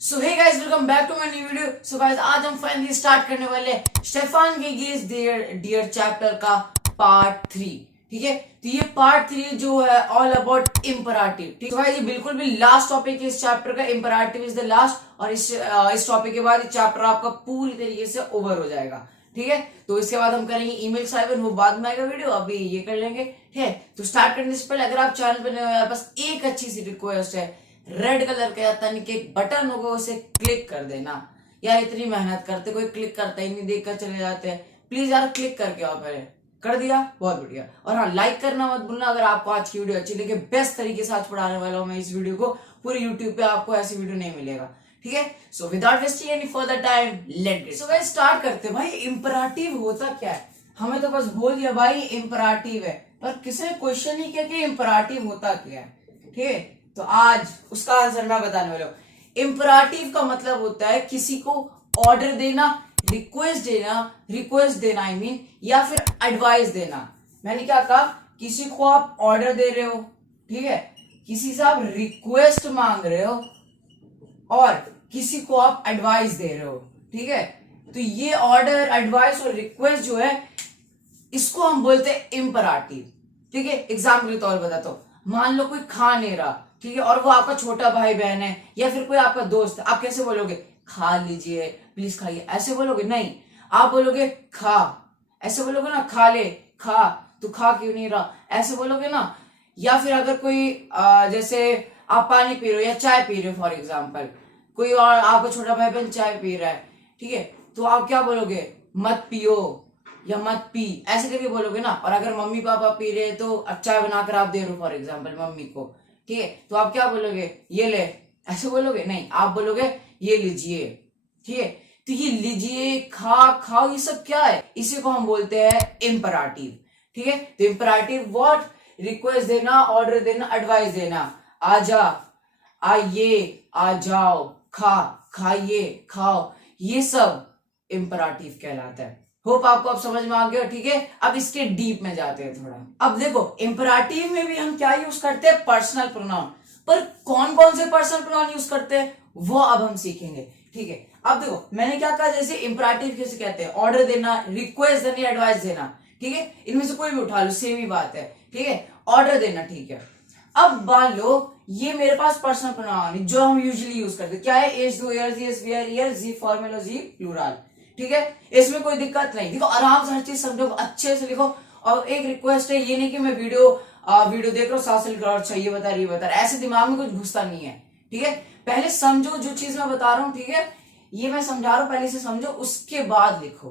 So hey guys, welcome back to my new video. So guys, आज हम finally start करने वाले हैं स्टेफान गेगेस डियर चैप्टर का पार्ट 3। ठीक है, तो ये पार्ट 3 जो है ऑल अबाउट इंपराटिव। ठीक है, ये बिल्कुल भी लास्ट टॉपिक है इस चैप्टर का। इंपराटिव इज द लास्ट, और इस टॉपिक के बाद चैप्टर आपका पूरी तरीके से ओवर हो जाएगा। ठीक है, तो इसके बाद हम करेंगे ईमेल साइबर, वो बाद में आएगा वीडियो, अभी ये कर लेंगे। ठीक है, तो स्टार्ट करने से पहले अगर आप चैनल पर नए हो यार, बस एक अच्छी सी रिक्वेस्ट है, रेड कलर का तन के बटन होगा उसे क्लिक कर देना। यार इतनी मेहनत करते, कोई क्लिक करता ही नहीं, देखकर चले जाते हैं। प्लीज यार क्लिक करके आओ पहले। कर दिया, बहुत बढ़िया। और हाँ, लाइक करना मत भूलना अगर आपको आज की वीडियो अच्छी लगे। बेस्ट तरीके से आज पढ़ाने वाला हूं मैं इस वीडियो को। पूरे यूट्यूब पे आपको ऐसी वीडियो नहीं मिलेगा। ठीक है, so without wasting any further time let get. So guys, start करते हैं। भाई इंपराटिव होता क्या है? हमें तो बस बोल दिया भाई इंपराटिव है, पर किसी ने क्वेश्चन ही किया कि इंपराटिव होता क्या है। ठीक है, तो आज उसका आंसर मैं बताने वाला हूं। इंपराटिव का मतलब होता है किसी को ऑर्डर देना, रिक्वेस्ट देना आई मीन, या फिर एडवाइस देना। मैंने क्या कहा? किसी को आप ऑर्डर दे रहे हो, ठीक है, किसी से आप रिक्वेस्ट मांग रहे हो, और किसी को आप एडवाइस दे रहे हो। ठीक है, तो ये ऑर्डर, एडवाइस और रिक्वेस्ट जो है, इसको हम बोलते हैं इंपराटिव। ठीक है, एग्जाम्पल के तौर पर बताता हूं। मान लो कोई खा नहीं रहा, ठीक है, और वो आपका छोटा भाई बहन है या फिर कोई आपका दोस्त है। आप कैसे बोलोगे? खा लीजिए, प्लीज खाइए, ऐसे बोलोगे? नहीं, आप बोलोगे खा। ऐसे बोलोगे ना, खा ले, खा, तू खा क्यों नहीं रहा, ऐसे बोलोगे ना। या फिर अगर कोई जैसे आप पानी पी रहे हो या चाय पी रहे हो फॉर एग्जाम्पल, कोई और आपका छोटा भाई बहन चाय पी रहा है, ठीक है, तो आप क्या बोलोगे? मत पियो या मत पी, ऐसे करके बोलोगे ना। और अगर मम्मी पापा पी रहे हैं तो चाय बनाकर आप दे रहे हो फॉर एग्जाम्पल मम्मी को, ठीक है, तो आप क्या बोलोगे? ये ले, ऐसे बोलोगे? नहीं, आप बोलोगे ये लीजिए। ठीक है, तो ये लीजिए, खा, खाओ, ये सब क्या है? इसी को हम बोलते हैं इंपराटिव। ठीक है, तो इंपराटिव व्हाट? रिक्वेस्ट देना, ऑर्डर देना, एडवाइस देना। आजा, आइए, आ जाओ, खा, खाइए, खाओ, ये सब इंपराटिव कहलाता है। होप आपको अब समझ में आ गया। ठीक है, अब इसके डीप में जाते हैं थोड़ा। अब देखो, इंपराटिव में भी हम क्या यूज करते हैं? Personal pronoun. पर कौन कौन से पर्सनल प्रोनाउन यूज करते हैं वो अब हम सीखेंगे। ठीक है, अब देखो मैंने क्या कहा, जैसे इंपराटिव कैसे कहते हैं? ऑर्डर देना, रिक्वेस्ट देना, एडवाइस देना। ठीक है, इनमें से कोई भी उठा लो, सेम ही बात है। ठीक है, ऑर्डर देना, ठीक है। अब मान लो ये मेरे पास पर्सनल प्रोनाउन है जो हम यूजुअली यूज करते हैं। क्या है? एज, डू, एयर, जी, एस, वी, आर, ईयर, जी फॉर्मल, जी प्लूरल। ठीक है, इसमें कोई दिक्कत नहीं। देखो आराम से हर चीज समझो, अच्छे से लिखो। और एक रिक्वेस्ट है, ये नहीं कि मैं वीडियो देख रहा हूँ, साथ से लिख रहा हूँ, अच्छा ये बता रही, बता रहा, ऐसे दिमाग में कुछ घुसता नहीं है। ठीक है, पहले समझो जो चीज मैं बता रहा हूँ। ठीक है, ये मैं समझा रहा हूँ, पहले से समझो, उसके बाद लिखो।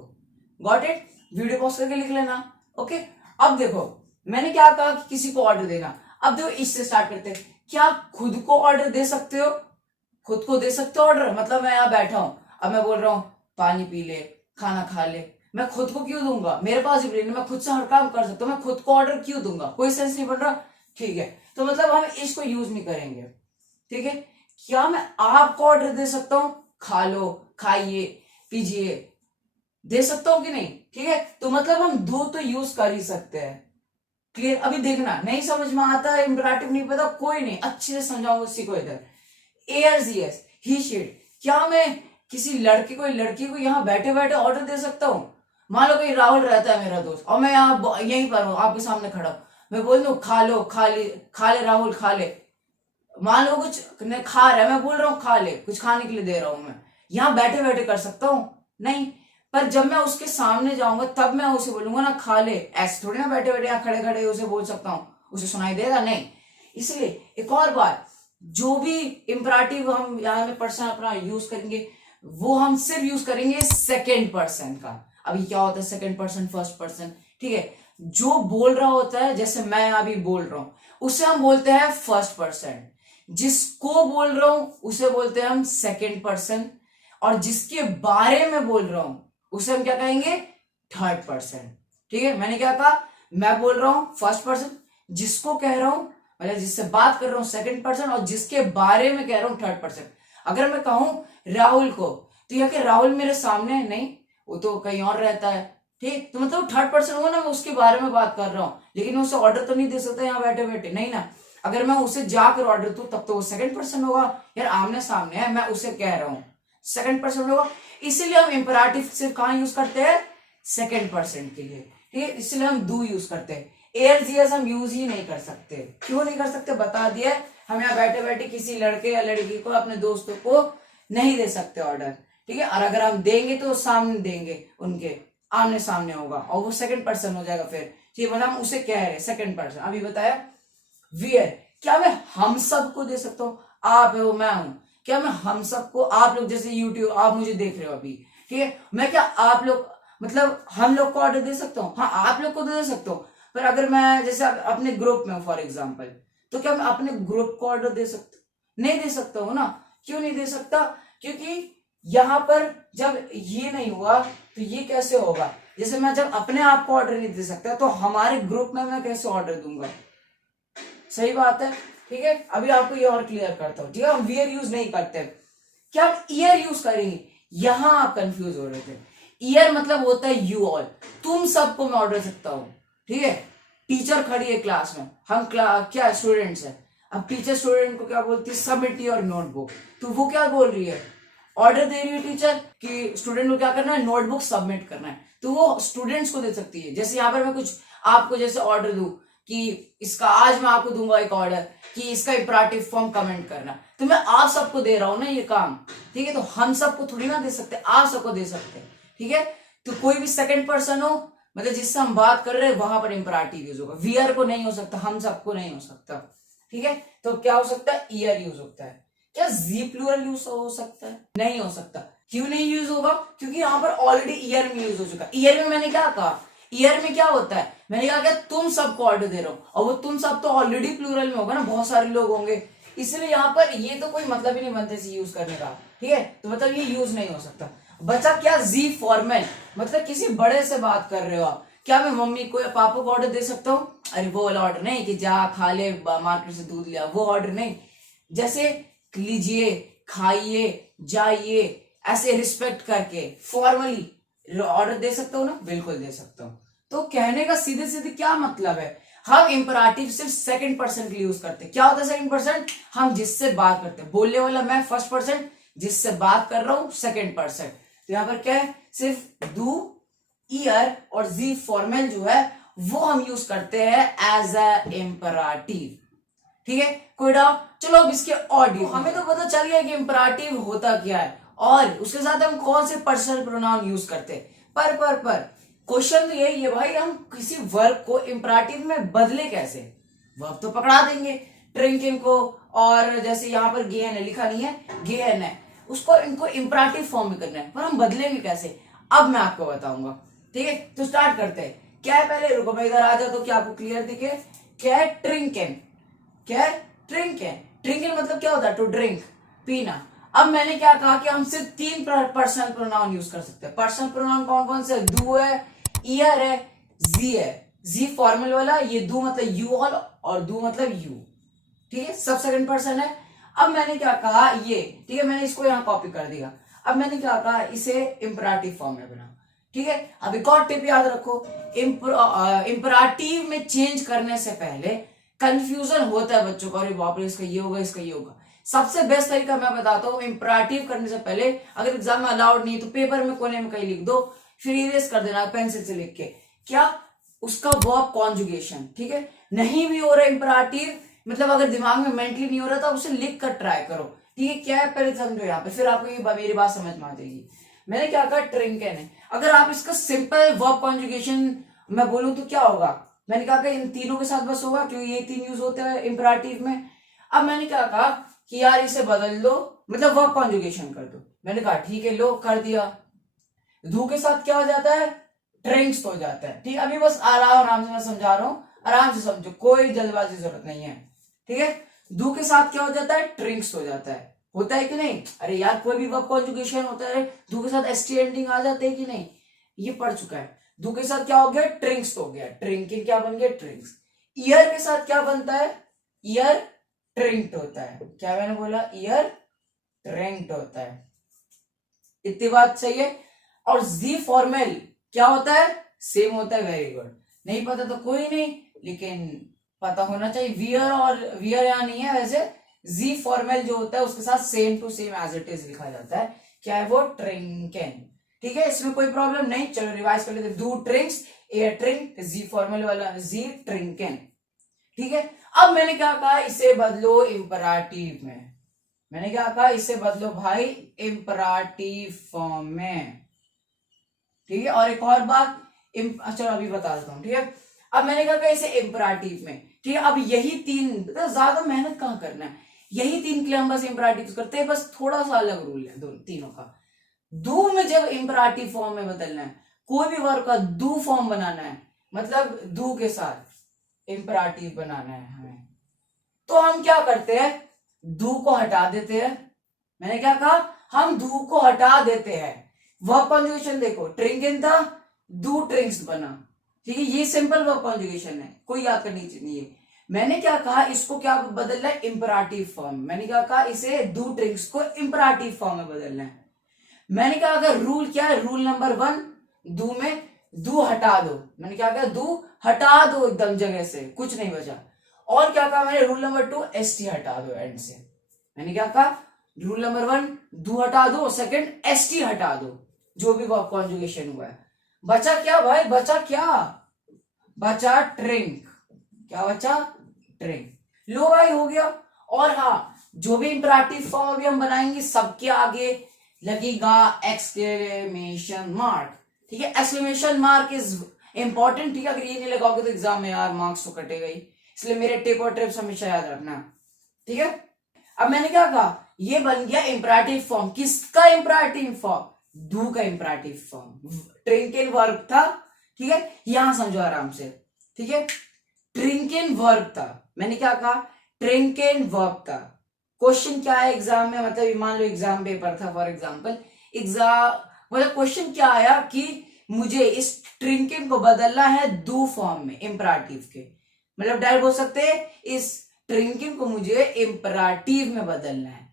Got it? वीडियो पॉज करके लिख लेना। ओके, अब देखो मैंने क्या कहा कि किसी को ऑर्डर देना। अब देखो इससे स्टार्ट करते हैं। क्या खुद को ऑर्डर दे सकते हो? खुद को दे सकते हो ऑर्डर? मतलब मैं यहाँ बैठा हूं, अब मैं बोल रहा हूँ पानी पी ले, खाना खा ले, मैं खुद को क्यों दूंगा? मेरे पास ही ब्रेन है, मैं खुद से हर काम कर सकता हूँ, मैं खुद को ऑर्डर क्यों दूंगा? कोई सेंस नहीं बन रहा। ठीक है, तो मतलब हम इसको यूज नहीं करेंगे। ठीक है, क्या मैं आपको ऑर्डर दे सकता हूं? खा लो, खाइए, पीजिए, दे सकता हूं कि नहीं? ठीक है, तो मतलब हम दो तो यूज कर ही सकते हैं। क्लियर? अभी देखना, नहीं समझ में आता है, इंपरेटिव नहीं पता, कोई नहीं, अच्छे से समझाऊंगा उसी को। इधर एयर्स, यस, ही शेड, क्या मैं किसी लड़के को, लड़की को यहाँ बैठे बैठे ऑर्डर दे सकता हूँ? मान लो कहीं राहुल रहता है मेरा दोस्त, और मैं यहाँ यहीं पर हूँ, आपके सामने खड़ा हूँ, मैं बोल दूं खा लो, खा ले राहुल, खा ले। मान लो कुछ खा रहा है, मैं बोल रहा हूँ खा ले, कुछ खाने के लिए दे रहा हूं मैं, यहाँ बैठे बैठे कर सकता हूँ? नहीं। पर जब मैं उसके सामने जाऊंगा तब मैं उसे बोलूंगा ना खा ले, ऐसे थोड़ी ना बैठे बैठे यहाँ खड़े खड़े उसे बोल सकता हूँ, उसे सुनाई देगा? नहीं। इसलिए एक और बात, जो भी इंपराटिव हम यहाँ में पर्सन अपना यूज करेंगे, वो हम सिर्फ यूज करेंगे सेकेंड पर्सन का। अभी क्या होता है सेकेंड पर्सन, फर्स्ट पर्सन? ठीक है, जो बोल रहा होता है, जैसे मैं अभी बोल रहा हूं, उसे हम बोलते हैं फर्स्ट पर्सन। जिसको बोल रहा हूं उसे बोलते हैं हम सेकेंड पर्सन, और जिसके बारे में बोल रहा हूं उसे हम क्या कहेंगे? Third person. ठीक है, मैंने क्या कहा? मैं बोल रहा हूं फर्स्ट पर्सन, जिसको कह रहा हूं मतलब जिससे बात कर रहा हूं सेकेंड पर्सन, और जिसके बारे में कह रहा हूं थर्ड पर्सन। अगर मैं कहूं राहुल को, तो यह कि राहुल मेरे सामने नहीं, वो तो कहीं और रहता है। ठीक, तो मतलब थर्ड पर्सन हुआ ना, मैं उसके बारे में बात कर रहा हूं, लेकिन मैं उसे ऑर्डर तो नहीं दे सकता यहाँ बैठे बैठे, नहीं ना। अगर मैं उसे जाकर ऑर्डर दूं तब तो वो सेकंड पर्सन होगा, यार आमने सामने है, मैं उसे कह रहा हूं, सेकंड पर्सन होगा। इसीलिए हम इंपराटिव सिर्फ कहां यूज करते हैं, सेकंड पर्सन के लिए, ठीक है, इसलिए हम डू यूज करते हैं। एयर्स यस हम यूज ही नहीं कर सकते। क्यों नहीं कर सकते बता दिया, हम यहाँ बैठे बैठे किसी लड़के या लड़की को, अपने दोस्तों को नहीं दे सकते ऑर्डर, ठीक है, और अगर हम देंगे तो सामने देंगे, उनके आमने सामने होगा और वो सेकंड पर्सन हो जाएगा फिर, ठीक है, मतलब हम उसे कह रहे सेकंड पर्सन। अभी बताया वियर, क्या मैं हम सबको दे सकता हूँ, आप हो मैं हूं, क्या मैं हम सबको, आप लोग जैसे यूट्यूब आप मुझे देख रहे हो अभी, ठीक है, मैं क्या आप लोग मतलब हम लोग को ऑर्डर दे सकता हूँ, हाँ आप लोग को तो दे सकता हूँ, पर अगर मैं जैसे अपने ग्रुप में फॉर एग्जाम्पल, तो क्या मैं अपने ग्रुप को ऑर्डर दे सकता, नहीं दे सकता हूँ ना। क्यों नहीं दे सकता, क्योंकि यहां पर जब ये नहीं हुआ तो ये कैसे होगा, जैसे मैं जब अपने आप को ऑर्डर नहीं दे सकता तो हमारे ग्रुप में मैं कैसे ऑर्डर दूंगा, सही बात है, ठीक है। अभी आपको ये और क्लियर करता हूं, ठीक है, हम वियर यूज नहीं करते, क्या हम ईयर यूज करेंगे, यहां आप कंफ्यूज हो रहे थे। ईयर मतलब होता है यू ऑल, तुम सबको मैं ऑर्डर सकता हूं, ठीक है, टीचर खड़ी है क्लास में, हम क्या स्टूडेंट्स हैं, अब टीचर स्टूडेंट को क्या बोलती है, सबमिट योर नोटबुक, तो वो क्या बोल रही है, ऑर्डर दे रही है टीचर कि स्टूडेंट को क्या करना है, नोटबुक सबमिट करना है, तो वो स्टूडेंट्स को दे सकती है। जैसे यहाँ पर मैं कुछ आपको जैसे ऑर्डर दूं कि इसका आज मैं आपको दूंगा एक ऑर्डर कि इसका इंपरेटिव फॉर्म कमेंट करना, तो मैं आप सबको दे रहा हूं ना ये काम, ठीक है, तो हम सबको थोड़ी ना दे सकते, आप सबको दे सकते हैं, ठीक है। तो कोई भी सेकंड पर्सन हो, मतलब जिससे हम बात कर रहे हैं वहां पर इंपरेटिव यूज होगा, वियर को नहीं हो सकता, हम सबको नहीं हो सकता, ठीक है। तो क्या हो सकता है, ईयर यूज होता है। क्या जी प्लूरल यूज हो सकता है, नहीं हो सकता। क्यों नहीं यूज होगा, क्योंकि यहाँ पर ऑलरेडी ईयर में यूज हो चुका है। ईयर में मैंने क्या कहा, ईयर में क्या होता है, मैंने कहा क्या तुम सबको ऑर्डर दे रहा हूं, और वो तुम सब तो ऑलरेडी प्लूरल में होगा ना, बहुत सारे लोग होंगे, इसलिए यहाँ पर ये तो कोई मतलब ही नहीं बनता इसे यूज करने का, ठीक है, तो मतलब ये यूज नहीं हो सकता। बचा क्या, जी फॉर्मल, मतलब किसी बड़े से बात कर रहे हो आप, क्या मैं मम्मी को या पापा को ऑर्डर दे सकता हूँ, अरे वो वाला ऑर्डर नहीं कि जा खा ले मार्केट से दूध लिया, वो ऑर्डर नहीं। जैसे लीजिए, खाइए, जाइए, ऐसे रिस्पेक्ट करके फॉर्मली ऑर्डर दे सकता हूँ ना, बिल्कुल दे सकता हूँ। तो कहने का सीधे सीधे क्या मतलब है, हम इंपराटिव सिर्फ सेकंड पर्सन के लिए यूज करते हैं। क्या होता है सेकंड पर्सन, हम जिससे बात करते हैं, बोलने वाला मैं फर्स्ट पर्सन, जिससे बात कर रहा हूं सेकंड पर्सन। तो यहां पर क्या है, सिर्फ डू, ईयर और जी फॉर्मल जो है वो हम यूज करते हैं एज अ इंपराटिव, ठीक है, कोई डाउट। चलो अब इसके और डीप, हमें तो पता चल गया कि इंपराटिव होता क्या है और उसके साथ हम कौन से पर्सनल प्रोनाउन यूज करते हैं, पर क्वेश्चन तो यही है भाई, हम किसी वर्ब को इंपराटिव में बदले कैसे, वर्ब तो पकड़ा देंगे ड्रिंकिंग को, और जैसे यहाँ पर गेन है लिखा नहीं है, गेन है, उसको इनको इंपराटिव फॉर्म में करना है, पर हम बदलेंगे कैसे, अब मैं आपको बताऊंगा, ठीक है। तो स्टार्ट करते हैं। क्या है पहले, रुको मैं इधर आ जाता हूं, क्या आपको क्लियर दिखे, क्या है, ड्रिंकिंग, क्या है, ड्रिंक है, ड्रिंकिंग मतलब क्या होता है, टू ड्रिंक, पीना। अब मैंने क्या कहा कि हम सिर्फ 3 पर्सनल प्रोनाउन यूज कर सकते हैं। पर्सनल प्रोनाउन कौन कौन से, डू है, ईयर है, जी है, जी फॉर्मल वाला, ये डू मतलब यू ऑल और डू मतलब यू, ठीक है, सब सेकंड पर्सन है। अब मैंने क्या कहा, ये ठीक है, मैंने इसको यहां कॉपी कर दिया। अब मैंने क्या कहा, इसे इंपराटिव फॉर्म में बना, ठीक है। अब एक और टिप याद रखो, इंपराटिव में चेंज करने से पहले कंफ्यूजन होता है बच्चों को, अरे बाप रे इसका ये होगा इसका ये होगा। सबसे बेस्ट तरीका मैं बताता हूँ, इंपराटिव करने से पहले अगर एग्जाम में अलाउड नहीं तो पेपर में कोने में कहीं लिख दो, फिर इरेज कर देना पेंसिल से लिख के, क्या उसका वर्ब कॉन्जुगेशन, ठीक है। नहीं भी हो रहा इंपराटिव, मतलब अगर दिमाग में मेंटली नहीं हो रहा था, उसे लिख कर ट्राई करो, ठीक है, क्या है पहले समझो यहाँ पे, फिर आपको ये मेरी बात समझ में आ जाएगी। मैंने क्या कहा, ट्रिंकन है, अगर आप इसका सिंपल वर्ब कॉन्जुगेशन मैं बोलूं तो क्या होगा, मैंने कहा कि इन तीनों के साथ बस होगा क्योंकि ये 3 यूज होते हैं इंपराटिव में। अब मैंने क्या कहा कि यार इसे बदल दो, मतलब वर्ब कॉन्जुगेशन कर दो, मैंने कहा ठीक है, लो कर दिया। धू के साथ क्या हो जाता है, ड्रिंक्स हो जाता है, ठीक है। अभी बस आराम से मैं समझा रहा हूं, आराम से समझो, कोई जल्दबाजी जरूरत नहीं है, ठीक है। धू के साथ क्या हो जाता है, ड्रिंक्स हो जाता है, होता है कि नहीं, अरे यार कोई भी वर्ब कॉन्जुगेशन होता है, धू के साथ एसटी एंडिंग आ जाते हैं कि नहीं, ये पढ़ चुका है। धू के साथ क्या हो गया, ड्रिंक्स हो गया, ड्रिंकिंग क्या बन गया, ड्रिंक्स। ईयर के साथ क्या बनता है, ईयर ड्रिंक्ड होता है, क्या मैंने बोला, ईयर ड्रिंक्ड होता है, इतनी बात सही है। और जी फॉर्मल क्या होता है, सेम होता है, वेरी गुड, नहीं पता तो कोई नहीं, लेकिन पता होना चाहिए। वियर और वियर यहाँ नहीं है, वैसे जी फॉर्मल जो होता है उसके साथ same to same as it is लिखा जाता है। क्या है वो? ट्रिंकेन। ठीक है, इसमें कोई प्रॉब्लम नहीं। चलो रिवाइज कर लेते। डू ट्रिंक्स, ए ट्रिंक, जी फॉर्मल वाला, जी ट्रिंकेन। ठीक है, अब मैंने क्या कहा, इसे बदलो इंपराटिव में। मैंने क्या कहा, इसे बदलो भाई इंपराटिव फॉर्म में। ठीक है, और एक और बात, चलो अभी बता देता हूं। ठीक है, अब मैंने क्या कहा, इसे इंपराटिव में। ठीक है, अब यही तीन, तो ज्यादा मेहनत कहाँ करना है, यही तीन के लिए हम बस इंपराटिव करते हैं। बस थोड़ा सा अलग रूल है दोनों तीनों का। डू में जब इंपराटिव फॉर्म में बदलना है, कोई भी वर्ब का डू फॉर्म बनाना है, मतलब डू के साथ इंपराटिव बनाना है हमें, तो हम क्या करते हैं, डू को हटा देते हैं। मैंने क्या कहा, हम डू को हटा देते हैं। वर्ब कॉन्जुगेशन देखो, ट्रिंकिंग था, डू ट्रिंक्स बना। ठीक है, ये सिंपल वर्ब कॉन्जुगेशन है, कोई याद करनी नहीं है। मैंने क्या कहा, इसको क्या बदलना है, इंपराटिव फॉर्म। मैंने क्या कहा, इसे डू ट्रिंक्स को इंपराटिव फॉर्म में बदलना है। मैंने कहा अगर रूल क्या है, रूल नंबर 1, डू में डू हटा दो। मैंने क्या कहा, डू हटा दो एकदम जगह से, कुछ नहीं बचा। और क्या कहा मैंने, रूल नंबर 2, एसटी हटा दो एंड से। मैंने क्या कहा, रूल नंबर 1 डू हटा दो, सेकंड एसटी हटा दो, जो भी वर्ब कॉन्जुगेशन हुआ है। बचा क्या भाई, बचा क्या, बचा ट्रिंक। क्या बचा, ट्रिंक। लो भाई हो गया। और हाँ, जो भी इंपरेटिव फॉर्म अभी हम बनाएंगे सबके आगे लगेगा एक्सक्लेमेशन मार्क। ठीक है, एक्सक्लेमेशन मार्क इज इंपॉर्टेंट। ठीक है, अगर ये नहीं लगाओगे तो एग्जाम में यार मार्क्स तो कटेगा ही, इसलिए मेरे टिप और ट्रिप्स हमेशा याद रखना। ठीक है, अब मैंने क्या कहा, ये बन गया इंपरेटिव फॉर्म। किसका इंपरेटिव फॉर्म, डू का इंपरेटिव फॉर्म। ट्रिंकिंग वर्ब था। ठीक है, यहां समझो आराम से। ठीक है, ट्रिंकिंग वर्ब था। मैंने क्या कहा, ट्रिंकिंग वर्ब था। क्वेश्चन क्या है एग्जाम में, मतलब मान लो एग्जाम पेपर था फॉर एग्जाम्पल, एग्जाम मतलब क्वेश्चन क्या आया कि मुझे इस ट्रिंकिंग को बदलना है डू फॉर्म में इंपरेटिव के। मतलब डायरेक्ट बोल सकते हैं इस ट्रिंकिंग को मुझे इंपरेटिव में बदलना है।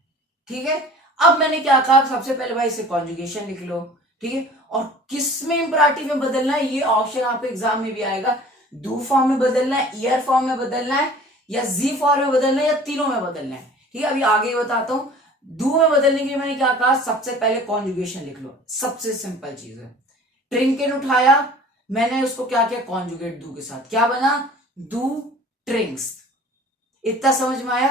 ठीक है, अब मैंने क्या कहा, सबसे पहले भाई इसे कॉन्जुगेशन लिख लो। ठीक है, और किस में इंपरेटिव में बदलना है, ये ऑप्शन आपको एग्जाम में भी आएगा। डू फॉर्म में बदलना है, ईयर फॉर्म में बदलना है, या जी फॉर्म में बदलना है, या तीनों में बदलना है। ठीक है, अभी आगे बताता हूं। डू में बदलने के लिए मैंने क्या कहा, सबसे पहले कॉन्जुगेशन लिख लो, सबसे सिंपल चीज है। ट्रिंकिन उठाया, मैंने उसको क्या किया, कॉन्जुगेट डू के साथ, क्या बना, डू ट्रिंक्स। इतना समझ में आया,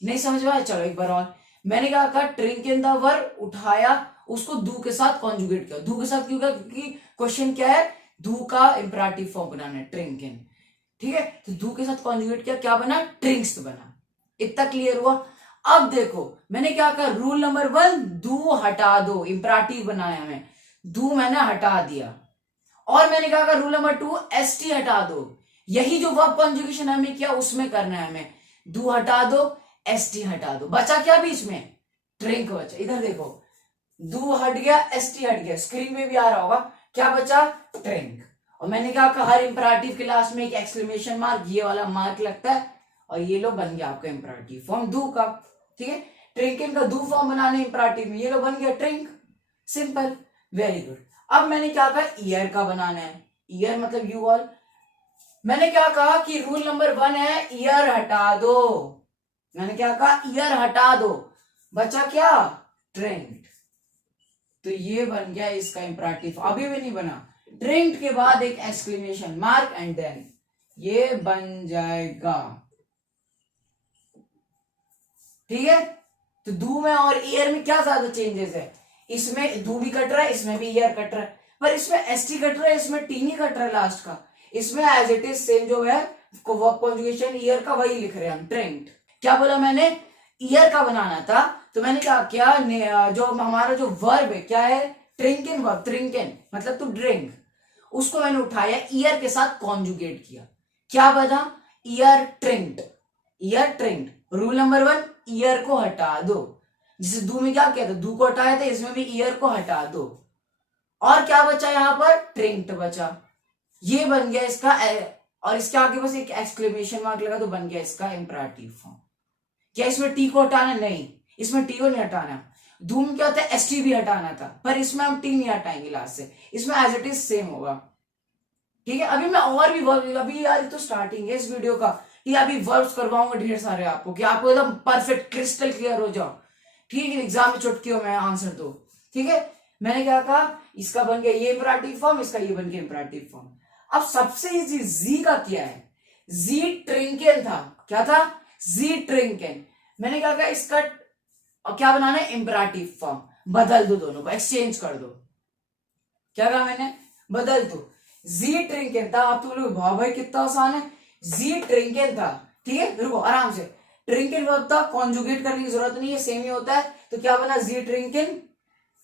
नहीं समझ में आया, चलो एक बार और। मैंने क्या कहा, ट्रिंकिन द वर्ब उठाया, उसको डू के साथ कॉन्जुगेट किया। डू के साथ क्यों किया, क्योंकि क्वेश्चन क्या है, डू का इंपरेटिव फॉर्म बनाना है, ट्रिंकिन। ठीक है, तो डू के साथ कॉन्जुगेट किया, क्या बना, ट्रिंक्स बना। इतना क्लियर हुआ। अब देखो मैंने क्या कहा, रूल नंबर 1 डू हटा दो, इंपरेटिव बनाया मैं, डू मैंने हटा दिया। और मैंने क्या कहा, रूल नंबर 2 एसटी हटा दो। यही जो वर्ब कॉन्जुगेशन हमने किया उसमें करना है हमें, डू हटा दो, एसटी हटा दो। बचा क्या बीच में, ट्रिंक बचा। इधर देखो, डू हट गया, एसटी हट गया, स्क्रीन में भी आ रहा होगा, क्या बचा, ट्रिंक। और मैंने कहा हर इंपरेटिव के लास्ट में एक एक्सक्लेमेशन मार्क, ये वाला मार्क लगता है, और ये लो बन गया आपका इंपरेटिव फॉर्म डू का। ठीक है, ट्रिंकिंग का डू फॉर्म बनाने इंपरेटिव में, ये लो बन गया ट्रिंक, सिंपल, वेरी गुड। अब मैंने क्या कहा, ईयर का बनाना है, ईयर मतलब यू ऑल। मैंने क्या कहा कि रूल नंबर 1 है ईयर हटा दो। मैंने क्या कहा, ईयर हटा दो, बचा क्या, ट्रिंक्ड। तो ये बन गया इसका इंपरेटिव। अभी भी नहीं बना, ट्रिंक्ड के बाद एक एक्सक्लेमेशन मार्क एंड देन ये बन जाएगा। ठीक है, तो डू में और ईयर में क्या ज्यादा चेंजेस है, इसमें डू भी कट रहा है, इसमें भी ईयर कट रहा है, पर इसमें एसटी कट रहा है, इसमें टी नहीं कट रहा है लास्ट का। इसमें एज इट इज सेम जो है वर्ब कॉन्जुगेशन ईयर का वही लिख रहे हैं हम, ट्रिंक्ड। क्या बोला मैंने, ईयर का बनाना था, तो मैंने क्या किया, जो हमारा जो वर्ब है क्या है, ट्रिंकिन वर्ब, ट्रिंकिन मतलब टू ड्रिंक, उसको मैंने उठाया, ईयर के साथ कॉन्जुगेट किया, क्या बना, ईयर ट्रिंक्ड, ईयर ट्रिंक्ड। रूल नंबर 1 ईयर को हटा दो, जिसे डू में क्या किया था, डू को हटाया था, इसमें भी ईयर को हटा दो। और क्या बचा यहां पर, ट्रिंक्ड बचा। ये बन गया इसका, और इसके आगे बस एक एक्सक्लेमेशन मार्क लगा तो बन गया इसका इंपरेटिव फॉर्म। क्या इसमें टी को हटाना, नहीं, इसमें टी को नहीं हटाना। डू में क्या होता है, एसटी भी हटाना था, पर इसमें हम टी नहीं हटाएंगे लास्ट से, इसमें एज इट इज सेम होगा। ठीक है, अभी मैं और भी अभी यार तो स्टार्टिंग है इस वीडियो का, ये अभी वर्ब्स करवाऊंगा ढेर सारे आपको कि आपको एकदम परफेक्ट क्रिस्टल क्लियर हो जाओ, ठीक है, एग्जाम में चुटकियों में आंसर दो, ठीक है। मैंने क्या कहा, इसका बन गया ये इंपरेटिव फॉर्म, इसका ये बन गया इंपरेटिव फॉर्म। अब सबसे इजी जी का क्या है, जी ट्रिंकेन था, क्या था, जी ट्रिंकेन। मैंने क्या कहा, इसका क्या बनाना है, इंपरेटिव फॉर्म, बदल दो दोनों को, एक्सचेंज कर दो। क्या कहा मैंने, बदल दो। जी ट्रिंकेन था, आप तो लोग भाई कितना आसान है, जी ट्रिंकेन था, ठीक है, रुको आराम से। ट्रिंकेन वर्ब था, कॉन्जुगेट करने की जरूरत नहीं है, सेम ही होता है, तो क्या बना, जी ट्रिंकेन।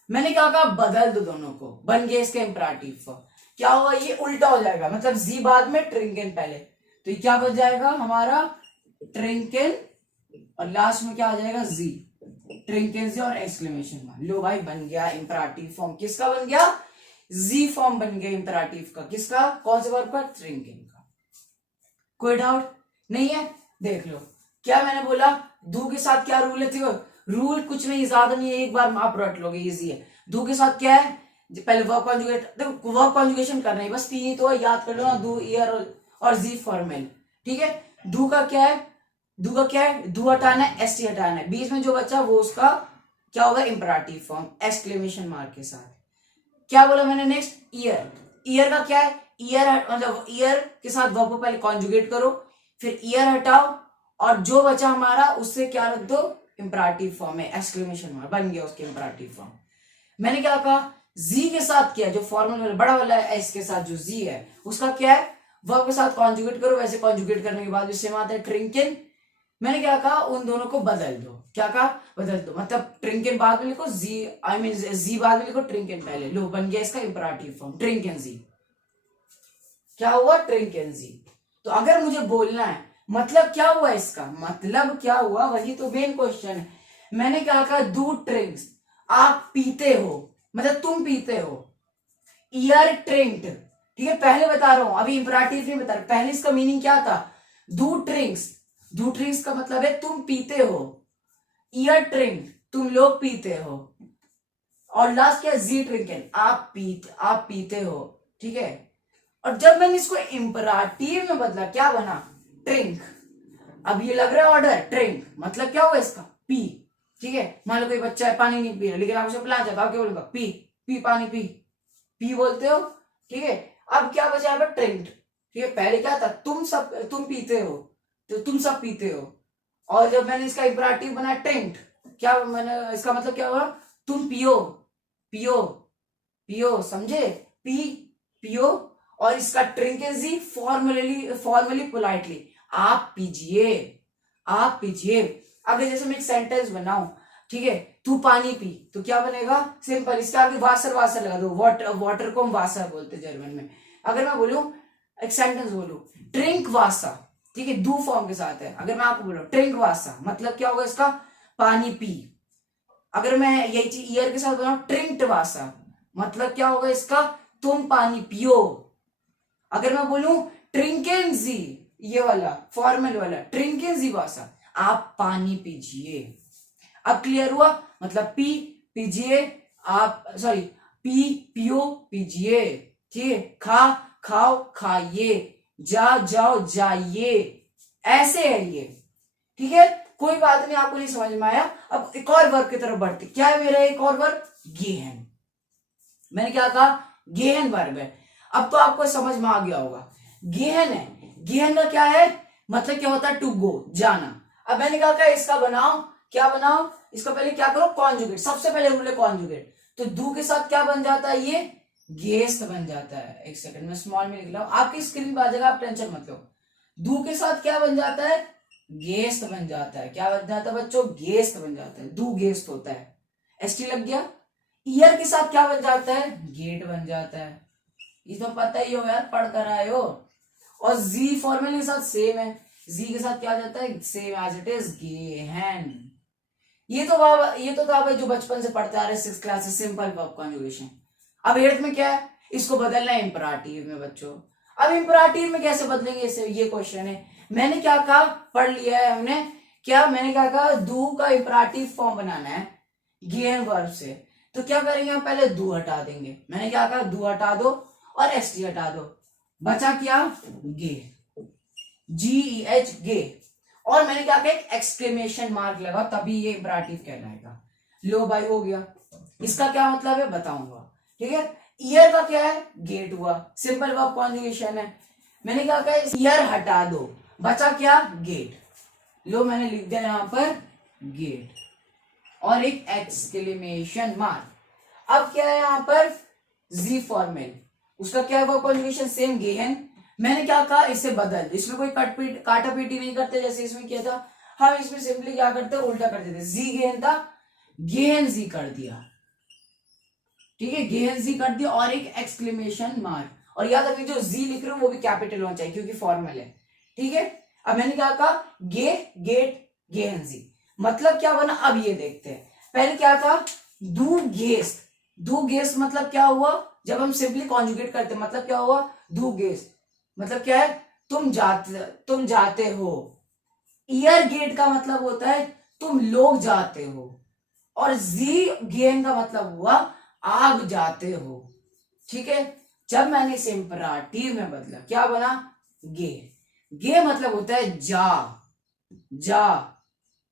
मैंने क्या कहा, बदल दो दोनों को, बन गया इसका इंपरेटिव फॉर्म। क्या होगा, ये उल्टा हो जाएगा, मतलब जी बाद में ट्रिंकेन पहले, तो ये क्या बन जाएगा हमारा, ट्रिंकेन, और लास्ट में क्या आ जाएगा, जी, ट्रिंकेन जी और एक्सक्लेमेशन मार्क। लो भाई बन गया इंपरेटिव फॉर्म, किसका बन गया, जी फॉर्म बन गया इंपरेटिव का, किसका, कौन से वर्ब का, ट्रिंकेन का। कोई डाउट नहीं है, देख लो क्या मैंने बोला, दू के साथ क्या रूल है, रूल कुछ नहीं, ज्यादा नहीं है, एक बार आप रट लोगे, इजी है। दू के साथ क्या है, पहले वर्ब कॉन्जुगेट, देखो वर्ब कॉन्जुगेशन करना है, बस तीन ही तो है, याद कर लो ना, दू, ईयर और जी फॉर्मल, ठीक है। दू का क्या है, दू का क्या है, दू हटाना है, एस टी हटाना है, बीच में जो बच्चा वो उसका क्या होगा, इंपरेटिव फॉर्म, एक्सक्लेमेशन मार्क के साथ। क्या बोला मैंने नेक्स्ट, ईयर, ईयर का क्या है, ईयर मतलब ईयर के साथ वर्ब को पहले कॉन्जुगेट करो, फिर ईयर हटाओ, और जो बचा हमारा उससे क्या रख दो, इंपरेटिव फॉर्म है, एक्सक्लेमेशन मार्क, बन गया उसके इंपरेटिव फॉर्म। मैंने क्या कहा, जी के साथ क्या है, जो फॉर्मल बड़ा वाला है एस के साथ जो जी है उसका क्या है, वर्ब के साथ कॉन्जुगेट करो, वैसे कॉन्जुगेट करने के बाद इससे आता है ट्रिंकेन। मैंने क्या कहा, उन दोनों को बदल दो, क्या कहा, बदल दो, मतलब ट्रिंकेन बाद में लिखो, जी आई मीन जी बाद में लिखो, ट्रिंकेन पहले, लो बन गया इसका इंपरेटिव फॉर्म, ट्रिंकेन जी। क्या हुआ, ट्रिंकेन जी। तो अगर मुझे बोलना है मतलब क्या हुआ इसका, मतलब क्या हुआ, वही तो मेन क्वेश्चन है। मैंने क्या कहा, दूध ड्रिंक्स, आप पीते हो, मतलब तुम पीते हो, ईयर ट्रिंक्ड, ठीक है, पहले बता रहा हूं, अभी इंपरेटिव नहीं बता रहा, पहले इसका मीनिंग क्या था, दूध ड्रिंक्स, दूध ड्रिंक्स का मतलब है तुम पीते हो, ईयर ट्रिंक्ड तुम लोग पीते हो, और लास्ट क्या, जी ड्रिंकेन आप पीते हो, ठीक है। और जब मैंने इसको इंपरेटिव में बदला, क्या बना, ट्रिंक। अब ये लग रहा है ऑर्डर, ट्रिंक मतलब क्या होगा इसका, पी, ठीक है। मान लो कोई बच्चा है पानी नहीं पी रहा, लेकिन आप उसे पिलाना चाहते हो, आप क्या बोलेगा, पी, पी पानी पी, पी बोलते हो, ठीक है। अब क्या बचा है, ट्रिंक्ड, ठीक है, पहले क्या था, तुम पीते हो, तो तुम सब पीते हो, और जब मैंने इसका इंपरेटिव बनाया ट्रिंक्ड, क्या मैंने इसका मतलब क्या हुआ, तुम पियो, पियो, पियो, समझे, पी, पियो, और इसका ट्रिंकेजी फॉर्मली पोलाइटली, आप पीजिए, आप पीजिए। अगर जैसे मैं एक सेंटेंस बनाऊं, ठीक है, तू पानी पी, तो क्या बनेगा, सिंपल, इसके आगे वासर वासर लगा दो, वाटर को हम वासर बोलते हैं जर्मन में। अगर मैं बोलूं, एक सेंटेंस बोलूं, ट्रिंक वासा, ठीक है, दू फॉर्म के साथ है, अगर मैं आपको बोलूं ट्रिंक वासा, मतलब क्या होगा इसका, पानी पी। अगर मैं यही चीज ईयर के साथ बोलूं, ट्रिंक्ड वासा, मतलब क्या होगा इसका, तुम पानी पियो। अगर मैं बोलूं ट्रिंकेंजी, ये वाला फॉर्मल वाला, ट्रिंकेंजी वासा, आप पानी पीजिए। अब क्लियर हुआ, मतलब पी, पीजिए, आप सॉरी, पी, पियो, पीजिए, ठीक है, खा, खाओ, खाइए, जा, जाओ, जाइए, ऐसे है ये, ठीक है। कोई बात नहीं, आपको नहीं समझ में आया, अब एक और वर्ब की तरफ बढ़ते, क्या है मेरा एक और वर्ब, गेहन। मैंने क्या कहा, गेहन वर्ब है। अब तो आपको समझ में आ गया होगा, गेहन है, गेहन का क्या है, मतलब क्या होता है, टू गो, जाना। अब मैंने कहा क्या, इसका बनाओ, क्या बनाओ, इसका पहले क्या करो, कॉन्जुगेट, सबसे पहले रूल है कॉन्जुगेट, तो दू के साथ क्या बन जाता है, ये गेस्ट बन जाता है। एक सेकंड में स्मॉल में लिख लो, आपकी स्क्रीन पे आ जाएगा, आप टेंशन मत लो। दू के साथ क्या बन जाता है, गेस्ट बन जाता है, क्या बन जाता है बच्चों, गेस्ट बन जाता है, दू गेस्ट होता है, एसटी लग गया। ईयर के साथ क्या बन जाता है, गेट बन जाता है, ये तो पता ही हो यार, पढ़ कर आए हो। और जी फॉर्मल के साथ सेम है, जी के साथ क्या जाता है, सेम एज इट इज, गेहन। ये तो था भाई जो बचपन से पढ़ते आ रहे, 6th क्लास से, सिंपल वर्ब कॉन्जुगेशन। अब 8th में क्या है, इसको बदलना है इंपरेटिव में बच्चों। अब इंपरेटिव में कैसे बदलेंगे, इसे, ये क्वेश्चन है। मैंने क्या कहा, पढ़ लिया है हमने, क्या मैंने क्या कहा, दू का इंपरेटिव फॉर्म बनाना है गेहन वर्ब से, तो क्या करेंगे, हम पहले दू हटा देंगे। मैंने क्या कहा, दू हटा दो और एस टी हटा दो, बचा क्या, गे, GEH गे। और मैंने क्या किया, एक एक्सक्लेमेशन मार्क लगा, तभी ये इम्पराटिव कहलाएगा। लो भाई हो गया। इसका क्या मतलब है बताऊंगा, ठीक है। ईयर का क्या है, गेट हुआ, सिंपल वर्ब कॉन्जुगेशन है। मैंने क्या कहा, ईयर हटा दो, बचा क्या, गेट। लो मैंने लिख दिया यहां पर गेट और एक एक्सक्लेमेशन मार्क। अब क्या है यहां पर, जी फॉर्मल, उसका क्या है वर्ब कॉन्जुगेशन, सेम गेहन। मैंने क्या कहा, इसे बदल, इसमें कोई काटा पीटी नहीं करते जैसे इसमें किया था। हम इसमें सिंपली क्या करते, उल्टा कर देते, जी गेहन था, गेहन जी कर दिया, ठीक है, गेहन जी कर दिया और एक एक्सक्लेमेशन मार्क। और याद रखिए जो जी लिख रहे हो वो भी कैपिटल होना चाहिए क्योंकि फॉर्मल है, ठीक है। अब मैंने क्या कहा, गे गेट गेहन जी, मतलब क्या बना, अब ये देखते हैं। पहले क्या था, दू गेस्ट, दू गेस्ट मतलब क्या हुआ, जब हम सिंपली कॉन्जुगेट करते मतलब क्या हुआ, दू गेस्ट मतलब क्या है, तुम जाते हो। ईयर गेट का मतलब होता है तुम लोग जाते हो। और जी गेन का मतलब हुआ आप जाते हो, ठीक है। जब मैंने इसे इम्पराटिव में बदला क्या बना, गे। गे मतलब होता है जा, जा।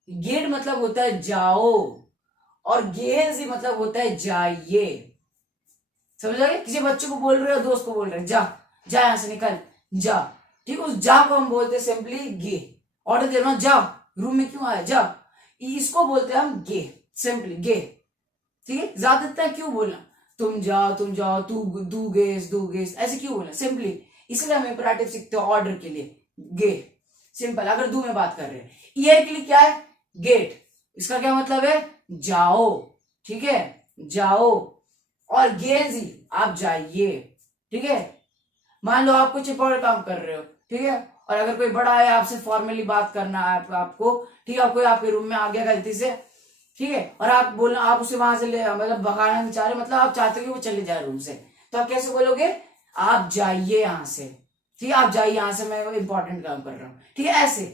गेट मतलब होता है जाओ, और गेन जी मतलब होता है जाइए। समझ आए, किसी बच्चे को बोल रहे हो, दोस्त को बोल रहे हैं जा, जा यहां से निकल, जा, ठीक है। उस जा को हम बोलते हैं सिंपली गे। ऑर्डर दे रहा हूं, जा रूम में क्यों आया, जा, इसको बोलते हैं हम गे, सिंपली गे, ठीक है। ज्यादातर क्यों बोलना, तुम जाओ, तू दू गेस ऐसे क्यों बोलना, सिंपली। इसलिए हम इंपरेटिव सीखते हैं ऑर्डर के लिए, गे, सिंपल। अगर दू में बात कर रहे हैं, ईयर के लिए क्या है, गेट, इसका क्या मतलब है, जाओ, ठीक है, जाओ। और गेजी आप जाइए, ठीक है। मान लो आप कुछ इंपॉर्टेंट काम कर रहे हो, ठीक है, और अगर कोई बड़ा है आपसे फॉर्मली बात करना है आपको, ठीक है, कोई आपके रूम में आ गया गलती से, ठीक है, और आप बोलना, आप उसे वहां से ले मतलब भगाना नहीं चाह रहे, मतलब आप चाहते हो कि वो चले जाए रूम से, तो आप कैसे बोलोगे, आप जाइए यहां से, ठीक है, आप जाइए यहां से, मैं इंपॉर्टेंट काम कर रहा हूं, ठीक है, ऐसे।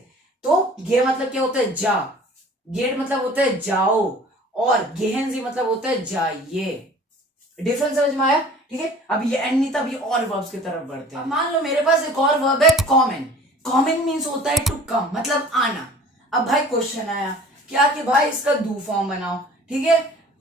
तो ये मतलब क्या होता है, जा। गेट मतलब होता है जाओ, और गेहन जी मतलब होता है जाइए। डिफरेंस समझ में आया, ठीक है। अब ये एंड नहीं था, अब ये और वर्ब्स की तरफ बढ़ते हैं। अब मान लो मेरे पास एक और वर्ब है कॉमन। कॉमन मीन्स होता है टू कम, मतलब आना। अब भाई क्वेश्चन आया क्या कि भाई इसका डू फॉर्म बनाओ, ठीक है,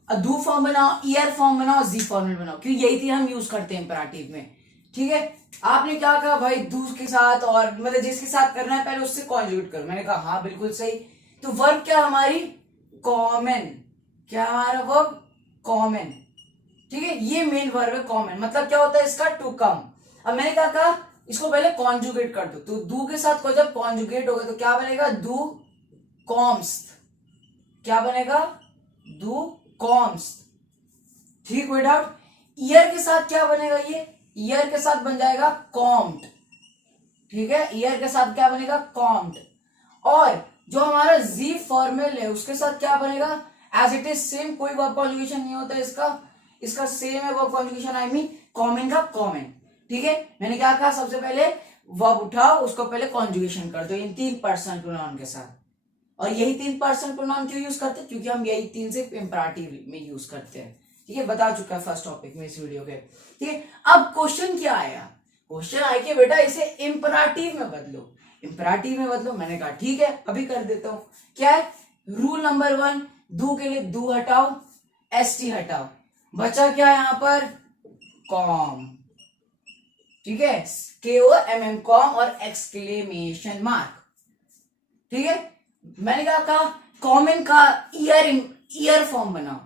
डू फॉर्म बनाओ, ईयर फॉर्म बनाओ, जी फॉर्मल बनाओ, क्योंकि यही थी हम यूज करते हैं इंपरेटिव में, ठीक है। आपने क्या कहा भाई, डू के साथ, और मतलब जिसके साथ करना है पहले उससे कॉन्जुगेट करो। मैंने कहा हाँ बिल्कुल सही। तो वर्ब क्या हमारी, कॉमन, क्या हमारा वर्ब, कॉमन, ठीक है। ये मेन वर्ब है कॉमन, मतलब क्या होता है इसका, टू कम। अब मैंने क्या कहा, इसको पहले कॉन्जुगेट कर दो, तो डू के साथ को जब कॉन्जुगेट होगा तो क्या बनेगा, डू कॉम्स, क्या बनेगा, डू कॉम्स, ठीक, कोई डाउट। ईयर के साथ क्या बनेगा, ये ईयर के साथ बन जाएगा कॉम्ड, ठीक है, ईयर के साथ क्या बनेगा, कॉम्ड। और जो हमारा जी फॉर्मल है उसके साथ क्या बनेगा, एज इट इज सेम, कोई वर्ब कॉन्जुगेशन नहीं होता इसका सेम है verb conjugation, I mean common का कॉमन, ठीक है। मैंने क्या कहा, सबसे पहले वर्ब उठाओ, उसको पहले कॉन्जुगेशन कर दो इन 3 पर्सन प्रोनाउन के साथ। और यही 3 पर्सन प्रोनाउन क्यों यूज करते हैं, क्योंकि हम यही 3 से इंपरेटिव में यूज करते हैं, ठीक है, बता चुका है फर्स्ट टॉपिक में इस वीडियो के, ठीक है। अब क्वेश्चन क्या आया, क्वेश्चन आया कि बेटा इसे इंपरेटिव में बदलो, इंपरेटिव में बदलो। मैंने कहा ठीक है अभी कर देता हूं। क्या है, रूल नंबर 1, डू के लिए डू हटाओ, एसटी हटाओ, बचा क्या यहां पर, कॉम, ठीक है, KOMM कॉम और एक्सक्लेमेशन मार्क, ठीक है। मैंने क्या कहा, कॉमन का ईयर फॉर्म बनाओ,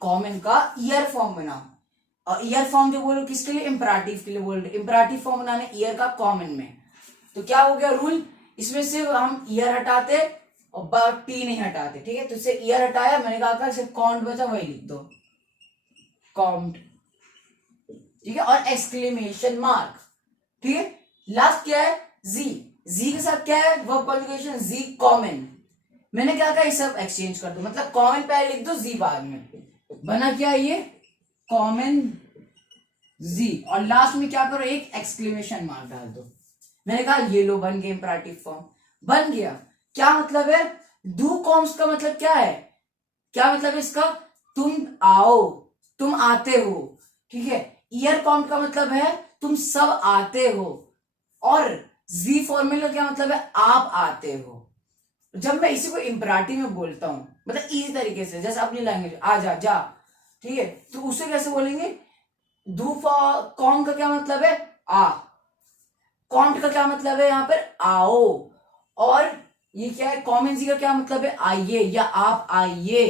कॉमन का ईयर फॉर्म बनाओ। और ईयर फॉर्म जो बोलो किसके लिए, इंपरेटिव के लिए बोल रहे, इंपरेटिव फॉर्म बनाने ईयर का कॉमन में। तो क्या हो गया रूल, इसमें सिर्फ हम ईयर हटाते और टी नहीं हटाते, ठीक है। तो इससे ईयर हटाया, मैंने कहा था सिर्फ काउंट बचा, वही लिख दो, काउंट, ठीक है, और एक्सक्लेमेशन मार्क, ठीक है। लास्ट क्या है, जी, जी के साथ क्या है वर्ब कॉन्जुगेशन, जी कॉमन। मैंने क्या कहा, ये सब एक्सचेंज कर दो, मतलब कॉमन पहले लिख दो, जी बाद में, बना क्या ये, कॉमन जी, और लास्ट में क्या करो, एक एक्सक्लेमेशन मार्क डाल दो। मैंने कहा ये लो बन गया इंपरेटिव फॉर्म, बन गया। क्या मतलब है, डू कॉम्स का मतलब क्या है, क्या मतलब है इसका, तुम आओ, तुम आते हो, ठीक है। ईयर कॉम का मतलब है तुम सब आते हो, और जी फॉर्मल का क्या मतलब है, आप आते हो। जब मैं इसी को इम्पराटिव में बोलता हूं, मतलब इसी तरीके से, जैसे अपनी लैंग्वेज आ जा जा, ठीक है, तो उसे कैसे बोलेंगे, डू फॉर कॉम का क्या मतलब है, आ, कॉन्ट का क्या मतलब है यहाँ पर आओ, और ये क्या है, कॉमेंसी का क्या मतलब है आइए या आप आइए।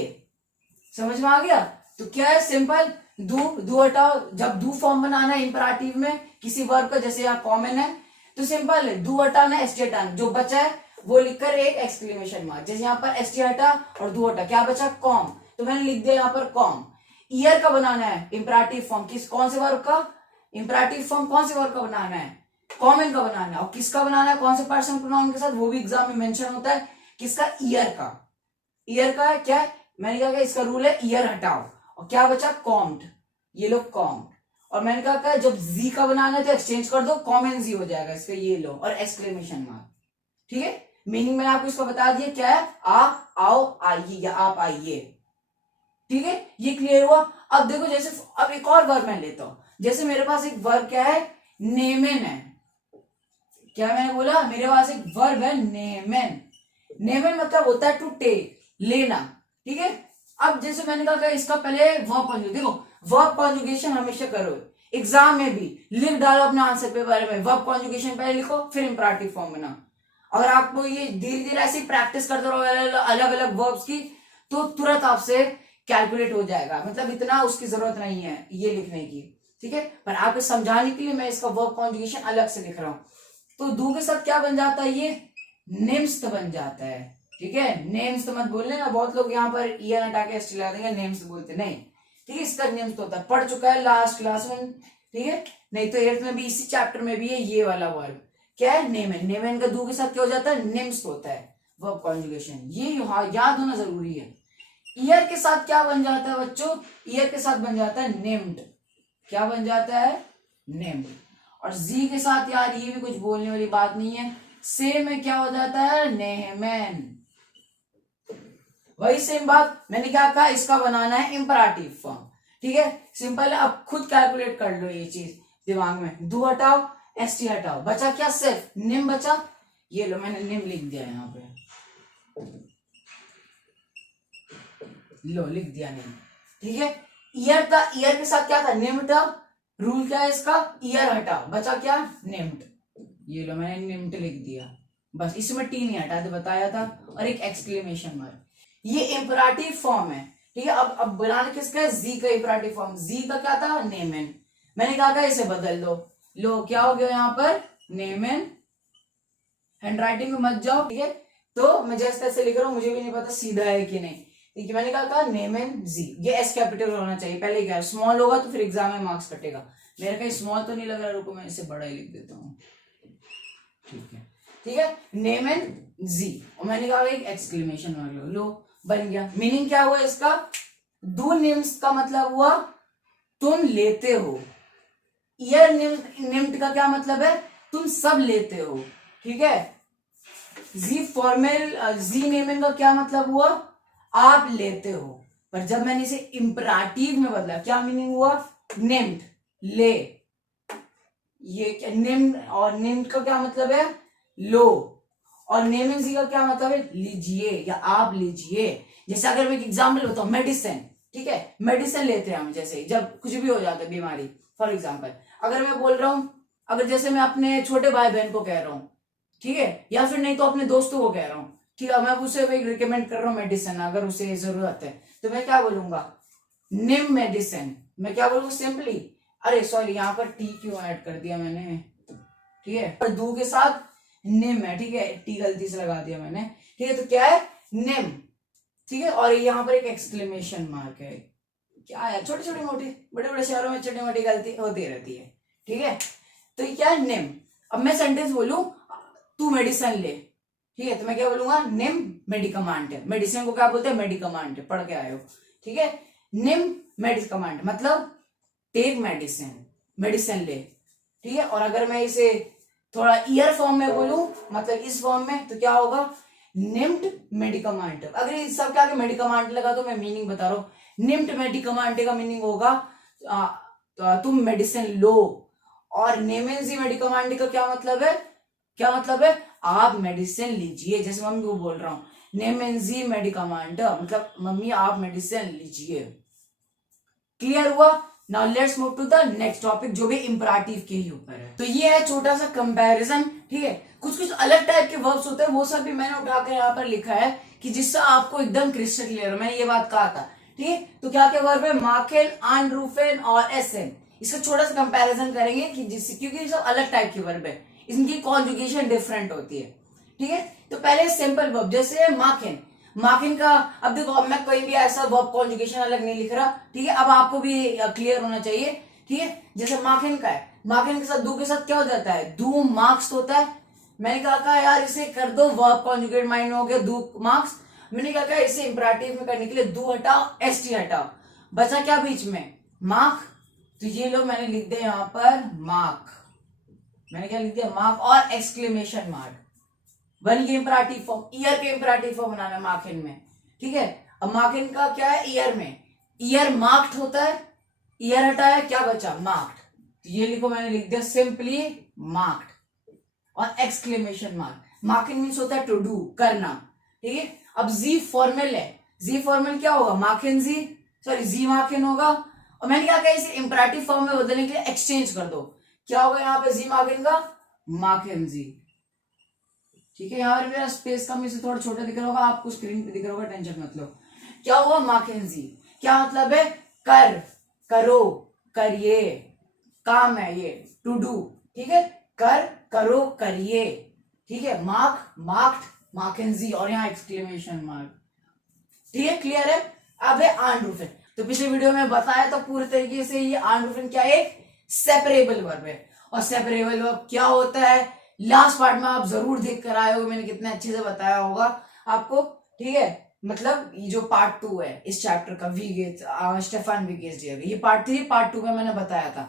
समझ में आ गया। तो क्या है, सिंपल, डू हटाओ, जब डू फॉर्म बनाना है इंपरेटिव में किसी वर्ब का, जैसे यहाँ कॉमन है, तो सिंपल है, डू हटाना एसटी हटाना, जो बचा है वो लिखकर एक एक्सक्लेमेशन मार्क, जैसे यहाँ पर एसटी हटा और डू हटा, क्या बचा कॉम, तो मैंने लिख दिया यहाँ पर कॉम। ईयर का बनाना है इंपरेटिव फॉर्म, किस कौन से वर्ब का, इंपरेटिव फॉर्म कौन से वर्ब का बनाना है, कॉमन का बनाना है, और किसका बनाना है, कौन से पर्सन प्रोनाउन के साथ, वो भी एग्जाम में मेंशन होता है, किसका, ईयर का। ईयर का है क्या है, मैंने कहा इसका रूल है ईयर हटाओ, और क्या बचा कॉम्ड, ये लो कॉम्ड। और मैंने कहा जब जी का बनाना है तो एक्सचेंज कर दो, कॉमन जी हो जाएगा इसका, ये लो, और एक्सक्लेमेशन मार्क। ठीक है, मीनिंग मैंने आपको इसका बता दिया, क्या है, आप आओ आइए या आप आइए। ठीक है, ये क्लियर हुआ। अब देखो, जैसे अब एक और वर्ब मैं लेता हूं, जैसे मेरे पास एक वर्ब क्या है, नेमेन है। क्या मैंने बोला, मेरे पास एक वर्ब है नेमेन। नेमेन मतलब होता है टू टेक, लेना। ठीक है, अब जैसे मैंने कहा इसका पहले वर्ब कॉन्जुगेशन, देखो वर्ब कॉन्जुगेशन हमेशा करो, एग्जाम में भी लिख डालो अपने आंसर पेपर में, वर्ब कॉन्जुगेशन पहले लिखो फिर इंपरेटिव फॉर्म बनाओ। अगर आपको ये धीरे धीरे ऐसी प्रैक्टिस करते रहो अलग अलग वर्ब्स की, तो तुरंत आपसे कैलकुलेट हो जाएगा, मतलब इतना उसकी जरूरत नहीं है ये लिखने की। ठीक है, पर आपको समझाने के लिए मैं इसका वर्ब कॉन्जुगेशन अलग से लिख रहा हूं। तो डू के साथ क्या बन जाता है, ये नेम्स बन जाता है। ठीक है, नेम्स मत बोलने ना, बहुत लोग यहाँ पर ईयर हटा के एस लगा देंगे, नेम्स बोलते नहीं। ठीक है, इसका नेम्स तो होता है, पढ़ चुका है लास्ट क्लास में। ठीक है, नहीं तो 8th में भी इसी चैप्टर में भी है ये वाला वर्ब, क्या है, नेमेन। नेमेन का डू के साथ क्या हो जाता है, नेम्स होता है वर्ब कॉन्जुगेशन, ये याद होना जरूरी है। ईयर के साथ क्या बन जाता है बच्चों, ईयर के साथ बन जाता है नेम्ड। क्या बन जाता है, नेम्ड। और जी के साथ यार ये भी कुछ बोलने वाली बात नहीं है, से में क्या हो जाता है, नेहमैन। वही सेम बात मैंने क्या कहा, इसका बनाना है इंपरेटिव फॉर्म। ठीक है, सिंपल है, अब खुद कैलकुलेट कर लो ये चीज दिमाग में, डू हटाओ एसटी हटाओ, बचा क्या, सिर्फ निम बचा, ये लो मैंने निम लिख दिया यहाँ पे, लो लिख दिया निम। ठीक है, ईयर था, ईयर के साथ क्या था, निम था, रूल क्या है इसका, ईयर हटाओ, बचा क्या, निम्ट, ये लो मैंने निम्ट लिख दिया, बस इसमें टी नहीं हटा दे बताया था, और एक एक्सक्लेमेशन मार्क। ये इंपरेटिव फॉर्म है। ठीक है, अब बनाना किसका है, जी का इंपरेटिव फॉर्म, जी का क्या था, नेमेन। मैंने कहा था इसे बदल दो, लो क्या हो गया यहाँ पर, नेमेन। हैंडराइटिंग में मत जाओ, ठीक है, तो मैं जैसे तैसे लिख रहा हूँ, मुझे भी नहीं पता सीधा है कि नहीं। ठीक है, मैंने कहा था नेमेन जी, ये एस कैपिटल होना चाहिए, पहले क्या स्मॉल होगा तो फिर एग्जाम में मार्क्स कटेगा, मेरे कहीं स्मॉल तो नहीं लग रहा, रुको मैं इसे बड़ा ही लिख देता हूँ। ठीक है, ठीक है, नेमेन जी, और मैंने कहा एक एक्सक्लेमेशन मार्क लो, बन गया। मीनिंग क्या हुआ इसका, डू नेम्स का मतलब हुआ तुम लेते हो, ईयर नेम्ड का क्या मतलब है, तुम सब लेते हो। ठीक है, जी फॉर्मल, जी नेमिंग का क्या मतलब हुआ, आप लेते हो। पर जब मैंने इसे इंपरेटिव में बदला, क्या मीनिंग हुआ, नेम्ड, ले, ये क्या नेम्ड, और नेम्ड का क्या मतलब है, लो, और नेमिंग जी का क्या मतलब है, लीजिए या आप लीजिए। जैसे अगर मैं एक एग्जाम्पल बताऊं, मेडिसिन, ठीक है, मेडिसिन लेते हैं हम, जैसे जब कुछ भी हो जाता है बीमारी, फॉर एग्जाम्पल अगर मैं बोल रहा हूं, अगर जैसे मैं अपने छोटे भाई बहन को कह रहा हूं, ठीक है, या फिर नहीं तो अपने दोस्तों को कह रहा हूँ, ठीक है, मैं उसे रिकमेंड कर रहा हूँ मेडिसिन, अगर उसे जरूरत है तो मैं क्या बोलूंगा, निम मेडिसिन। मैं क्या बोलूंगा सिंपली, अरे सॉरी यहाँ पर टी क्यों ऐड कर दिया मैंने, ठीक है, पर दू के साथ निम है, ठीक है, टी गलती से लगा दिया मैंने, ठीक है, तो क्या है, निम। ठीक है, और यहाँ पर एक एक्सक्लेमेशन मार्क है, क्या है, छोटी छोटी मोटी, बड़े बड़े शहरों में छोटी मोटी गलती होती रहती है। ठीक है, तो ये क्या है, निम। अब मैं सेंटेंस बोलूं, तू मेडिसिन ले, ठीक है, तो मैं क्या बोलूंगा, निम मेडिकमांड है, मेडिसिन को क्या बोलते हैं, मेडिकमांड है, पढ़ के आए हो। ठीक है, निम मेडिकमांड मतलब टेक मेडिसिन, मेडिसिन ले। ठीक है, और अगर मैं इसे थोड़ा ईयर फॉर्म में बोलूं, मतलब इस फॉर्म में, तो क्या होगा, निम्ड मेडिकमांड। अगर इस सब क्या मेडिकमांड लगा तो मैं मीनिंग बता रहा हूं, निम्ड मेडिकमांड का मीनिंग होगा तुम मेडिसिन लो, और नेमेंजी मेडिकमांड का क्या मतलब है क्या मतलब है, आप मेडिसिन लीजिए, जैसे मम्मी को बोल रहा हूँ नेमेन सी मेडिकामेंट, मतलब मम्मी आप मेडिसिन लीजिए। क्लियर हुआ? Now let's move to the next topic जो भी इंपरेटिव के ही ऊपर है। तो ये है छोटा सा कंपैरिजन, ठीक है। कुछ कुछ अलग टाइप के वर्ब्स होते हैं, वो सब भी मैंने उठाकर यहाँ पर लिखा है कि जिससे आपको एकदम क्रिस्टल क्लियर हो। मैंने ये बात कहा था, ठीक है। तो क्या क्या वर्ब है, मार्केन, आनरूफेन और एसन। इसका छोटा सा कंपैरिजन करेंगे कि जिससे, क्योंकि ये सब अलग टाइप के वर्ब है, इनकी कॉन्जुगेशन डिफरेंट होती है, ठीक है। तो पहले सिंपल वर्ब जैसे मार्केन, मार्किन का, अब देखो अब मैं कोई भी ऐसा वर्ब कॉन्जुगेशन अलग नहीं लिख रहा, ठीक है। अब आपको भी क्लियर होना चाहिए, ठीक है। जैसे मार्किन का है, मार्किन के साथ दू के साथ क्या हो जाता है, दू मार्क्स होता है। मैंने कहा यार इसे कर दो वर्ब कॉन्जुगेट, माइंड में हो गया दू मार्क्स। मैंने कहा इसे इंपरेटिव में करने के लिए दू हटाओ, एसटी हटाओ, बचा क्या बीच में, मार्क। तो ये लो मैंने लिख दिया यहाँ पर मार्क, मैंने क्या लिख दिया, मार्क और एक्सक्लेमेशन मार्क। बन गया इंपरेटिव फॉर्म, ईयर के इंपरेटिव फॉर्म बनाना है मार्किन में, ठीक है। अब मार्किन का क्या है, ईयर में, ईयर मार्क्ड होता है, ईयर हटाया क्या बचा, मार्क्ड। तो ये लिखो, मैंने लिख दिया सिंपली मार्क्ड और एक्सक्लेमेशन मार्क। मार्किन मीन्स होता है टू डू, करना, ठीक है। अब जी फॉर्मल है, जी फॉर्मल क्या होगा, मार्किन जी, सॉरी जी मार्किन होगा। और मैंने क्या कहा इसे इंपरेटिव फॉर्म में बदलने के लिए एक्सचेंज कर दो, क्या होगा यहाँ पे, जी मार्किन का मार्किन जी, ठीक है। यहाँ पर मेरा स्पेस कम, इसे थोड़ा छोटा दिख रहा होगा आपको, स्क्रीन पे दिख रहा होगा, टेंशन मत लो। क्या हुआ, मार्केंजी, क्या मतलब है, कर, करो, करिए, काम है ये, टू डू, ठीक है। कर, करो, करिए, ठीक है। मार्क, मार्क्ड, मार्केंजी, और यहाँ एक्सक्लेमेशन मार्क, ठीक है। क्लियर है? अब है आनरूफिन। तो पिछले वीडियो में बताया था पूरे तरीके से, ये आनरूफिन क्या है, सेपरेबल वर्ब है। और सेपरेबल वर्ब क्या होता है, लास्ट पार्ट में आप जरूर देख कर आए हो, मैंने कितने अच्छे से बताया होगा आपको, ठीक है। मतलब ये जो पार्ट 2 है इस चैप्टर का, वीगेट, स्टेफान विगेस, ये पार्ट 3, पार्ट 2 में मैंने बताया था।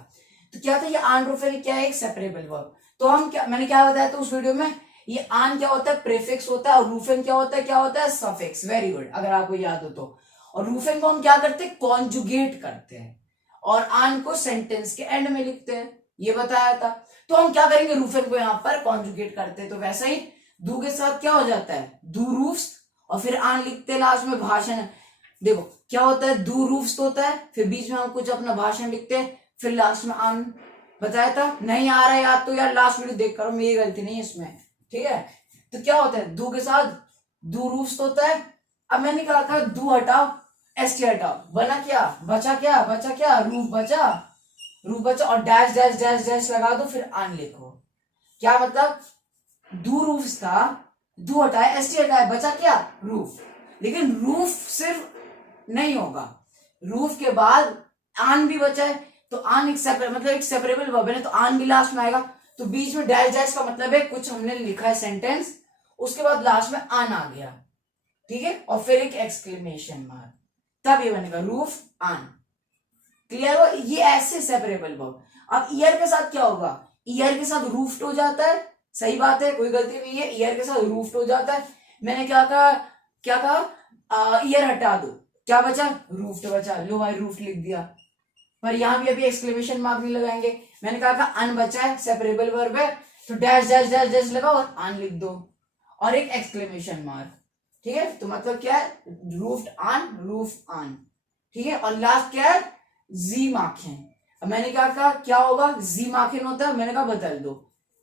तो क्या था, ये आनरूफिन क्या है, एक सेपरेबल वर्ब। तो हम क्या, मैंने क्या बताया था उस वीडियो में, ये आन क्या होता है, प्रीफिक्स होता है, और रूफिन क्या होता है सफिक्स। वेरी गुड, अगर आपको याद हो तो। और रूफिन को हम क्या करते हैं, कॉन्जुगेट करते हैं, और आन को सेंटेंस के एंड में लिखते हैं, ये बताया था। तो हम क्या करेंगे, रूफिन को यहाँ पर कॉन्जुगेट करते हैं, तो वैसा ही दू के साथ क्या हो जाता है, दू रूफ्स, और फिर आन लिखते हैं लास्ट में, भाषण। देखो क्या होता है, दू रूफ्स होता है, फिर बीच में हम कुछ अपना भाषण लिखते हैं, फिर लास्ट में आन। बताया था, नहीं आ रहा है याद तो यार लास्ट वीडियो देख करो, मेरी गलती नहीं है इसमें, ठीक है। तो क्या होता है, दू के साथ दू रूफ्स होता है। अब मैंने कहा था दू हटाओ, एसटी हटाओ, बना क्या, बचा क्या, रूफ बचा, रूफ बचा, और डैश डैश डैश डैश लगा दो, फिर आन लिखो। क्या मतलब, दू रूफ था, दू हटाया, एसटी हटाया, बचा क्या, रूफ। लेकिन रूफ सिर्फ नहीं होगा, रूफ के बाद आन भी बचा है, तो आन एक मतलब एक सेपरेबल वर्ब है, तो आन भी लास्ट में आएगा। तो बीच में डैश डैश का मतलब है कुछ हमने लिखा है सेंटेंस, उसके बाद लास्ट में आन आ गया, ठीक है, और फिर एक एक्सक्लेमेशन मार्क, तब ये बनेगा रूफ आन। क्लियर हो, ये ऐसे सेपरेबल वर्ब। अब ईयर के साथ क्या होगा, ईयर के साथ रूफ्ड हो जाता है, सही बात है, कोई गलती नहीं है, ईयर के साथ रूफ्ड हो जाता है। मैंने क्या कहा, ईयर हटा दो, क्या बचा, रूफ्ड बचा, लो भाई रूफ्ड लिख दिया, पर यहां भी अभी एक्सक्लेमेशन मार्क नहीं लगाएंगे। मैंने कहा अन बचा है, सेपरेबल वर्ब है, तो डैश डैश डैश डैश लगाओ और अन लिख दो, और एक एक्सक्लेमेशन मार्क, ठीक है। तो मतलब क्या है, रूफ्ड आन, रूफ आन, ठीक है। और लास्ट क्या है, जी मार्किन। अब मैंने कहा क्या होगा, जी मार्किन होता है, मैंने कहा बदल दो,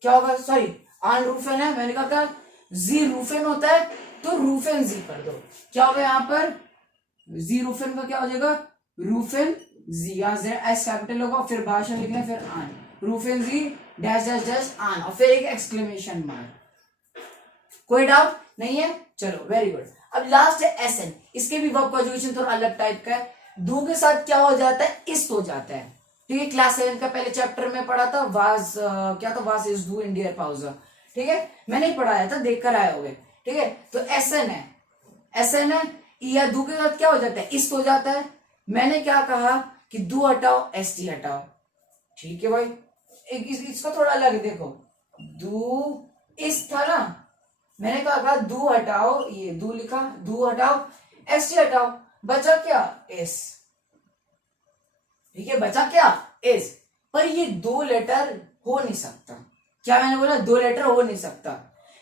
क्या होगा, सॉरी आन रूफेन है, मैंने कहा जी रूफेन होता है, तो रूफेन जी कर दो, क्या होगा यहाँ पर, जी रूफेन का क्या हो जाएगा, रूफेन जी, यहाँ एस कैपिटल होगा, फिर भाषण लिखना, फिर आन, रूफेन जी डैश डैश डैश आन, और फिर एक एक्सक्लेमेशन मार्क। कोई डाउट नहीं है, चलो वेरी गुड। अब लास्ट है एसन, इसके भी वर्ब कॉन्जुगेशन थोड़ा अलग टाइप का है। दू के साथ क्या हो जाता है, इस्ट हो जाता है, ठीक है। क्लास 7 का पहले चैप्टर में पढ़ा था, क्या था, वाज इज डू इन डियर पाउजर, ठीक है, मैंने ही पढ़ाया था, देख कर आए होगे, ठीक है। तो एसन है, एसन है, या दू के साथ क्या हो जाता है, इस्ट हो जाता है। मैंने क्या कहा कि दू हटाओ, एस टी हटाओ, ठीक है भाई। इसका थोड़ा अलग देखो, दू इस था ना, मैंने कहा दू हटाओ, ये दू लिखा, दू हटाओ, एस टी हटाओ, बचा क्या, एस, ठीक है, बचा क्या, एस। पर ये दो लेटर हो नहीं सकता, क्या मैंने बोला, 2 लेटर हो नहीं सकता,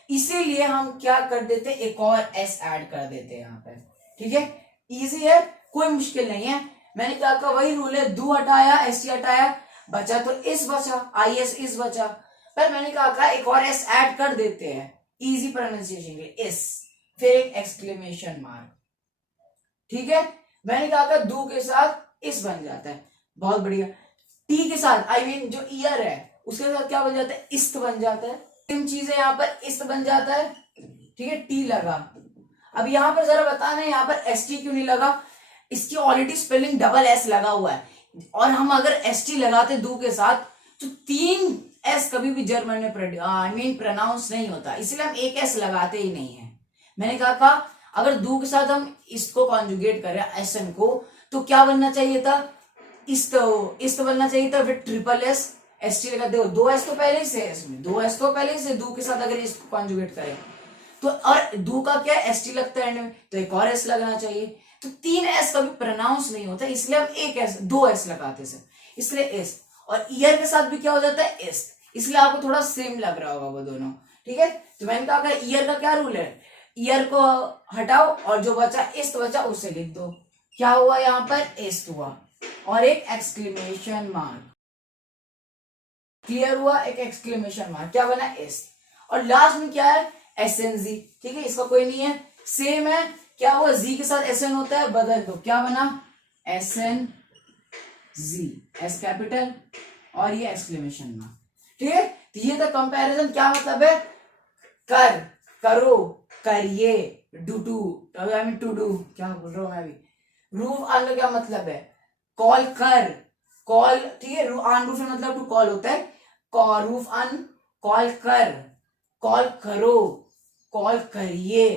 इसीलिए हम क्या कर देते, एक और एस ऐड कर देते हैं यहाँ पे। ठीक है, इजी है, कोई मुश्किल नहीं है। मैंने क्या कहा, वही रूल है, दो हटाया, एस टी हटाया, बचा तो इस बचा, आई एस इस बचा, पर मैंने कहा एक और एस ऐड कर देते हैं इजी प्रोनाउंसिएशन के, इस, फिर एक एक्सक्लेमेशन मार्क। ठीक है, मैंने कहा दो के साथ इस बन जाता है, बहुत बढ़िया। टी के साथ आई मीन जो ईयर है उसके साथ क्या बन जाता है, इस्त बन जाता है। सेम चीज है, यहाँ पर इस्त बन जाता है। ठीक है, टी लगा। अब यहाँ पर जरा बताना है यहाँ पर एस टी क्यों नहीं लगा, इसकी ऑलरेडी स्पेलिंग डबल एस लगा हुआ है, और हम अगर एस टी लगाते दो के साथ तो 3 एस कभी भी जर्मन में आई मीन प्रोनाउंस नहीं होता, इसलिए हम एक एस लगाते ही नहीं है। मैंने कहा अगर दो के साथ हम इसको कॉन्जुगेट करें एस एन को, तो क्या बनना चाहिए था, इस्त बनना चाहिए था, फिर ट्रिपल एस, एस टी लगा, देखो 2 एस तो पहले ही से है इसमें, 2 एस तो पहले ही से, दो के साथ अगर इसको कॉन्जुगेट करें तो, और दो का क्या एस टी लगता है एंड में, तो एक और एस लगना चाहिए। तो 3 एस कभी प्रोनाउंस नहीं होता, इसलिए हम एक एस, 2 एस लगाते से, इसलिए एस। और ईयर के साथ भी क्या हो जाता है, एस, इसलिए आपको थोड़ा सेम लग रहा होगा वो दोनों। ठीक है, तो मैंने कहा ईयर का क्या रूल है, ईयर को हटाओ और जो बचा इस्त बचा उसे लिख दो, क्या हुआ यहाँ पर, इस्त हुआ, और एक एक्सक्लेमेशन मार्क, क्लियर हुआ, एक एक्सक्लेमेशन मार्क, क्या बना, इस्त। और लास्ट में क्या है, एस एन जी। ठीक है, इसका कोई नहीं है, सेम है, क्या हुआ, जी के साथ एस एन होता है, बदल दो, क्या बना, एस एन जी, एस कैपिटल और ये एक्सक्लेमेशन मार्क। ठीक है, तो ये था कंपैरिजन, क्या मतलब है, कर, करो, करिए, do to, I mean to do, क्या बोल रहा हूं मैं अभी, रूफ आन का क्या मतलब है, कॉल कर, कॉल। ठीक है, आन रूफ मतलब टू कॉल होता है, रूफ आन, कॉल कर, कॉल करो, कॉल करिए।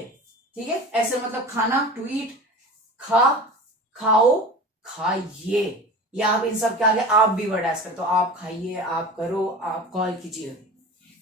ठीक है, ऐसे मतलब खाना, टू ईट, खा, खाओ, खाइए, या आप इन सब के आगे आप भी वर्ड ऐड करते हो, आप खाइए, आप करो, आप कॉल कीजिए।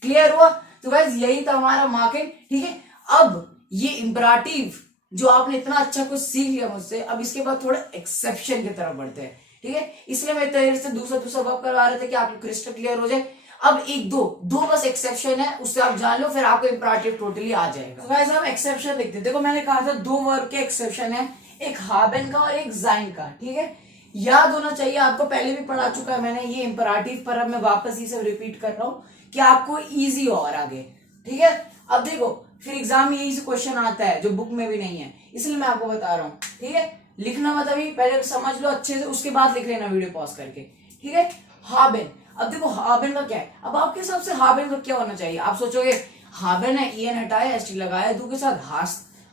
क्लियर हुआ, तो गाइस यही था हमारा मार्किंग। ठीक है, अब ये इंपराटिव जो आपने इतना अच्छा कुछ सीख लिया मुझसे, अब इसके बाद थोड़ा एक्सेप्शन की तरफ बढ़ते हैं। ठीक है, इसलिए मैं तेरे से दूसरा वर्क करवा रहे थे कि आपको क्रिस्टल क्लियर हो जाए। अब एक दो बस एक्सेप्शन है, उससे आप जान लो, फिर आपको इंपराटिव टोटली आ जाएगा। तो गाइस हम एक्सेप्शन देखते हैं। देखो मैंने कहा था 2 वर्ब के एक्सेप्शन है, एक हाबेन का और एक जाइन का। ठीक है, याद होना चाहिए आपको, पहले भी पढ़ा चुका है मैंने ये इंपराटिव, पर अब मैं वापस ये सब रिपीट कर रहा हूं कि आपको इजी हो और आगे। ठीक है, अब देखो फिर एग्जाम में यही क्वेश्चन आता है जो बुक में भी नहीं है, इसलिए मैं आपको बता रहा हूं। ठीक है, लिखना मत अभी, पहले समझ लो अच्छे से, उसके बाद लिख लेना वीडियो पॉज करके। ठीक है, हाबेन। अब देखो हाबेन का क्या है, अब आपके हिसाब से हाबेन का क्या होना चाहिए, आप सोचोगे हाबेन है, ईएन हटाया, एस टी लगाया, दो के साथ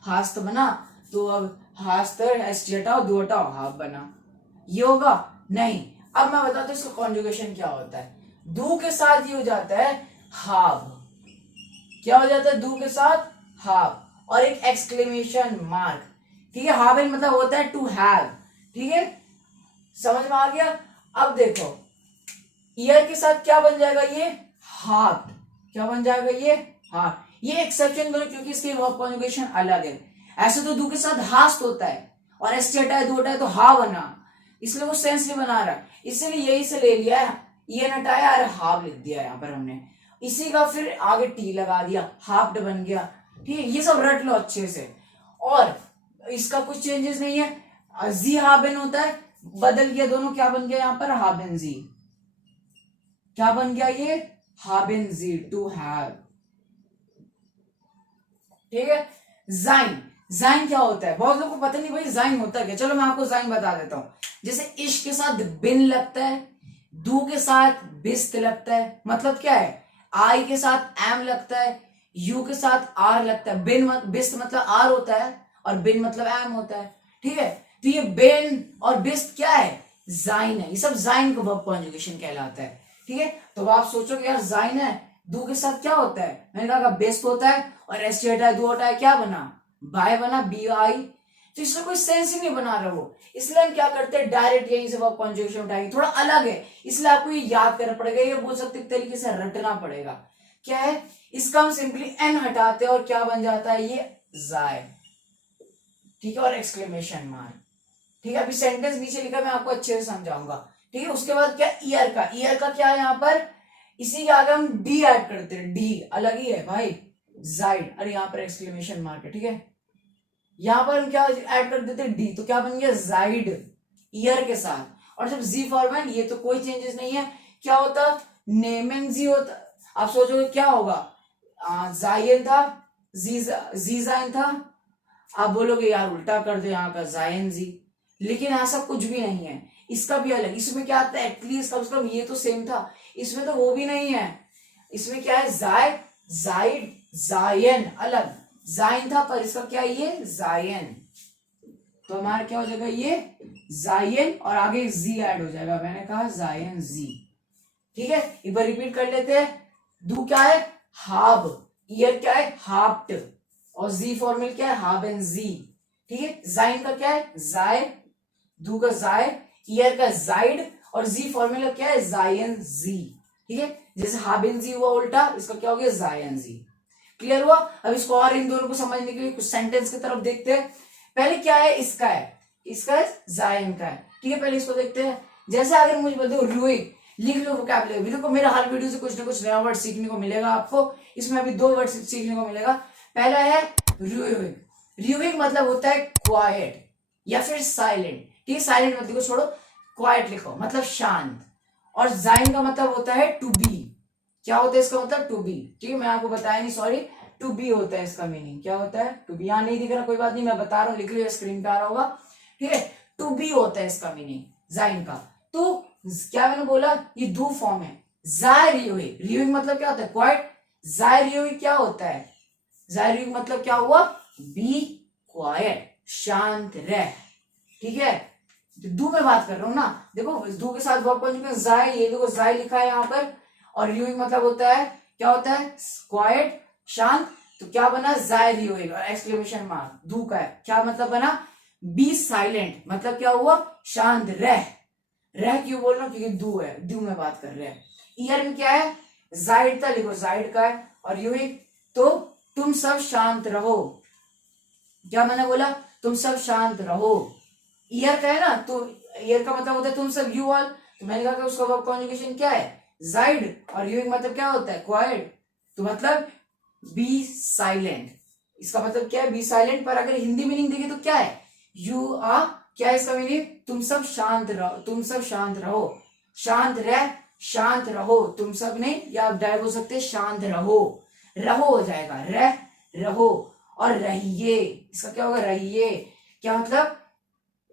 हास्त बना, तो अब हास्त एस टी हटाओ, दो हटाओ, हाफ बना, ये होगा नहीं। अब मैं बताता हूं इसका कॉन्जुगेशन क्या होता है। दो के साथ ये हो जाता है हाफ, क्या हो जाता है, दो के साथ हाफ, और एक एक्सक्लेमेशन मार्क। ठीक है, हाफ मतलब होता है टू हैव। ठीक है, समझ में आ गया। अब देखो ईयर के साथ क्या बन जाएगा, ये हाफ, क्या बन जाएगा, ये हाफ। ये एक्सेप्शन दोनों, क्योंकि इसके वर्ब कॉन्जुगेशन अलग है। ऐसे तो दो के साथ हास्ट होता है, और एस टी हटाए, दो हटाए तो हा बना, इसलिए वो सेंस नहीं बना रहा, इसलिए यही से ले लिया है, ये हटाया और हाफ लिख दिया यहाँ पर हमने, इसी का फिर आगे टी लगा दिया, हाफ बन गया। ठीक है, ये सब रट लो अच्छे से, और इसका कुछ चेंजेस नहीं है, जी हाबेन होता है, बदल गया दोनों, क्या बन गया यहाँ पर, हाबेन जी, क्या बन गया ये, हाबेन जी, टू हैव। ठीक है, जाइन, जाइन क्या होता है, बहुत लोगों को पता नहीं भाई जाइन होता है क्या, चलो मैं आपको जाइन बता देता हूं। जैसे इश्क के साथ बिन लगता है, दू के साथ बिस्त लगता है, मतलब क्या है, आई के साथ एम लगता है, यू के साथ आर लगता है, बिस्त मतलब आर होता है, और बिन मतलब एम होता है। ठीक है, तो ये बिन और बिस्त क्या है, जाइन है, ये सब जाइन का वर्ब कॉन्जुगेशन कहलाता है। ठीक है, तो आप सोचोगे यार जाइन है, दो के साथ क्या होता है, मैंने कहा बेस्ट होता है, और एस टी हटाए, दो हटाए, क्या बना, बाय बना, बी आई, तो इसमें कोई सेंस ही नहीं बना रहा वो, इसलिए हम क्या करते हैं, डायरेक्ट यहीं से वर्ब कॉन्जुगेशन उठाएंगे, थोड़ा अलग है, इसलिए आपको ये याद करना पड़ेगा, ये बोल सकते एक तरीके से रटना पड़ेगा। क्या है, इसका हम सिंपली एन हटाते हैं और क्या बन जाता है, ये जाय। ठीक है, और एक्सक्लेमेशन मार्क। ठीक है, अभी सेंटेंस नीचे लिखा, मैं आपको अच्छे से समझाऊंगा। ठीक है, उसके बाद क्या, ईयर का क्या है यहाँ पर, इसी के आगे हम डी ऐड करते हैं, डी अलग ही है भाई, जाइड, अरे यहाँ पर एक्सक्लेमेशन मार्क है, ठीक है, यहां पर हम क्या ऐड कर देते हैं, डी, तो क्या बन गया, जाइड, ईयर के साथ। और जब जी फॉर्मेट, ये तो कोई चेंजेस नहीं है, क्या होता, नेमेंजी होता। आप सोचोगे क्या होगा, जायन था, जीजाइन था, आप बोलोगे यार उल्टा कर दो यहाँ का, जायन जी, लेकिन ऐसा कुछ भी नहीं है, इसका भी अलग, इसमें क्या आता है, एटलीस्ट कम से कम ये तो सेम था, इसमें तो वो भी नहीं है, इसमें क्या है, जायड, जाइड, जायन अलग, जाइन था पर इसका क्या है, ये जायन, तो हमारा क्या हो जाएगा, ये जायन और आगे जी ऐड हो जाएगा, मैंने कहा जायन जी, ठीक है। एक बार रिपीट कर लेते हैं, दू क्या है, हाब, ईयर क्या है, हाप्ट, और जी फॉर्मल क्या है, हाबेन जी, ठीक है। जाइन का क्या है, जाय, दू का जाय, ईयर का जाइड, और जी फॉर्मूला क्या है, जायन जी, ठीक है। जैसे हाबेन जी हुआ उल्टा, इसका क्या हो गया, जायन जी। क्लियर हुआ। अब इसको और इन दोनों को समझने के लिए कुछ सेंटेंस की तरफ देखते हैं। पहले क्या है, इसका है, इसका है, जायन का है, ठीक है। पहले इसको देखते हैं। जैसे अगर मुझे बोलते हो रूइंग, लिख लो वोकैबुलरी, देखो मेरा हर वीडियो से कुछ ना कुछ नया वर्ड सीखने को मिलेगा आपको। इसमें अभी 2 वर्ड सीखने को मिलेगा। पहला है रूइंग, रूइंग मतलब होता है क्वाइट या फिर साइलेंट, ठीक है। साइलेंट मतलब को छोड़ो, क्वाइट लिखो, मतलब शांत। और जाइन का मतलब होता है टू बी, क्या होता है इसका मतलब, टू बी, ठीक है। मैं आपको बताया नहीं, सॉरी, टू बी होता है इसका मीनिंग, क्या होता है, टू बी। यहाँ नहीं दिख रहा, कोई बात नहीं, मैं बता रहा हूँ, लिख लियो, स्क्रीन पे आ रहा होगा, ठीक है। टू बी होता है इसका मीनिंग जाइन का। तो क्या मैंने बोला, ये दो फॉर्म है, जाय रियोही, रियोही मतलब क्या होता है, क्वाइट, जाय रियोही क्या होता है, जाय रियोही मतलब क्या हुआ, बी क्वाइट, शांत रह, ठीक है। दू में बात कर रहा हूं ना, देखो दू के साथ वर्ब कॉन्जुगेट जाय, ये देखो जाय लिखा है यहाँ पर, और रियोही मतलब होता है, क्या होता है, क्वाइट, शांत, तो क्या बना, जाय रियोही, और एक्सक्लेमेशन मार्क दू का है, क्या मतलब बना, बी साइलेंट, मतलब क्या हुआ, शांत रह, रह क्यों बोल रहा हूं, क्योंकि दू है, दू में बात कर रहे हैं। ईयर में क्या है, जाइड था, लिखो जाइड का है, और यूही, तो तुम सब शांत रहो, क्या मैंने बोला, तुम सब शांत रहो, ईयर का है ना, तो ईयर का मतलब होता है तुम सब, यू ऑल, तो मैंने कहा कि उसका वर्ब कॉन्जुगेशन क्या है, जाइड, और यूही मतलब क्या होता है, क्वाइट, तो मतलब बी साइलेंट, इसका मतलब क्या है, बी साइलेंट। पर अगर हिंदी मीनिंग देखे तो क्या है, यू आर, क्या है इसका मीनिंग, तुम सब शांत रहो, तुम सब शांत रहो, शांत रह, शांत रहो, तुम सब ने, या आप डाय बोल सकते हैं, शांत रहो, रहो हो जाएगा, रह, रहो, और रहिए, इसका क्या होगा, रहिए, क्या मतलब,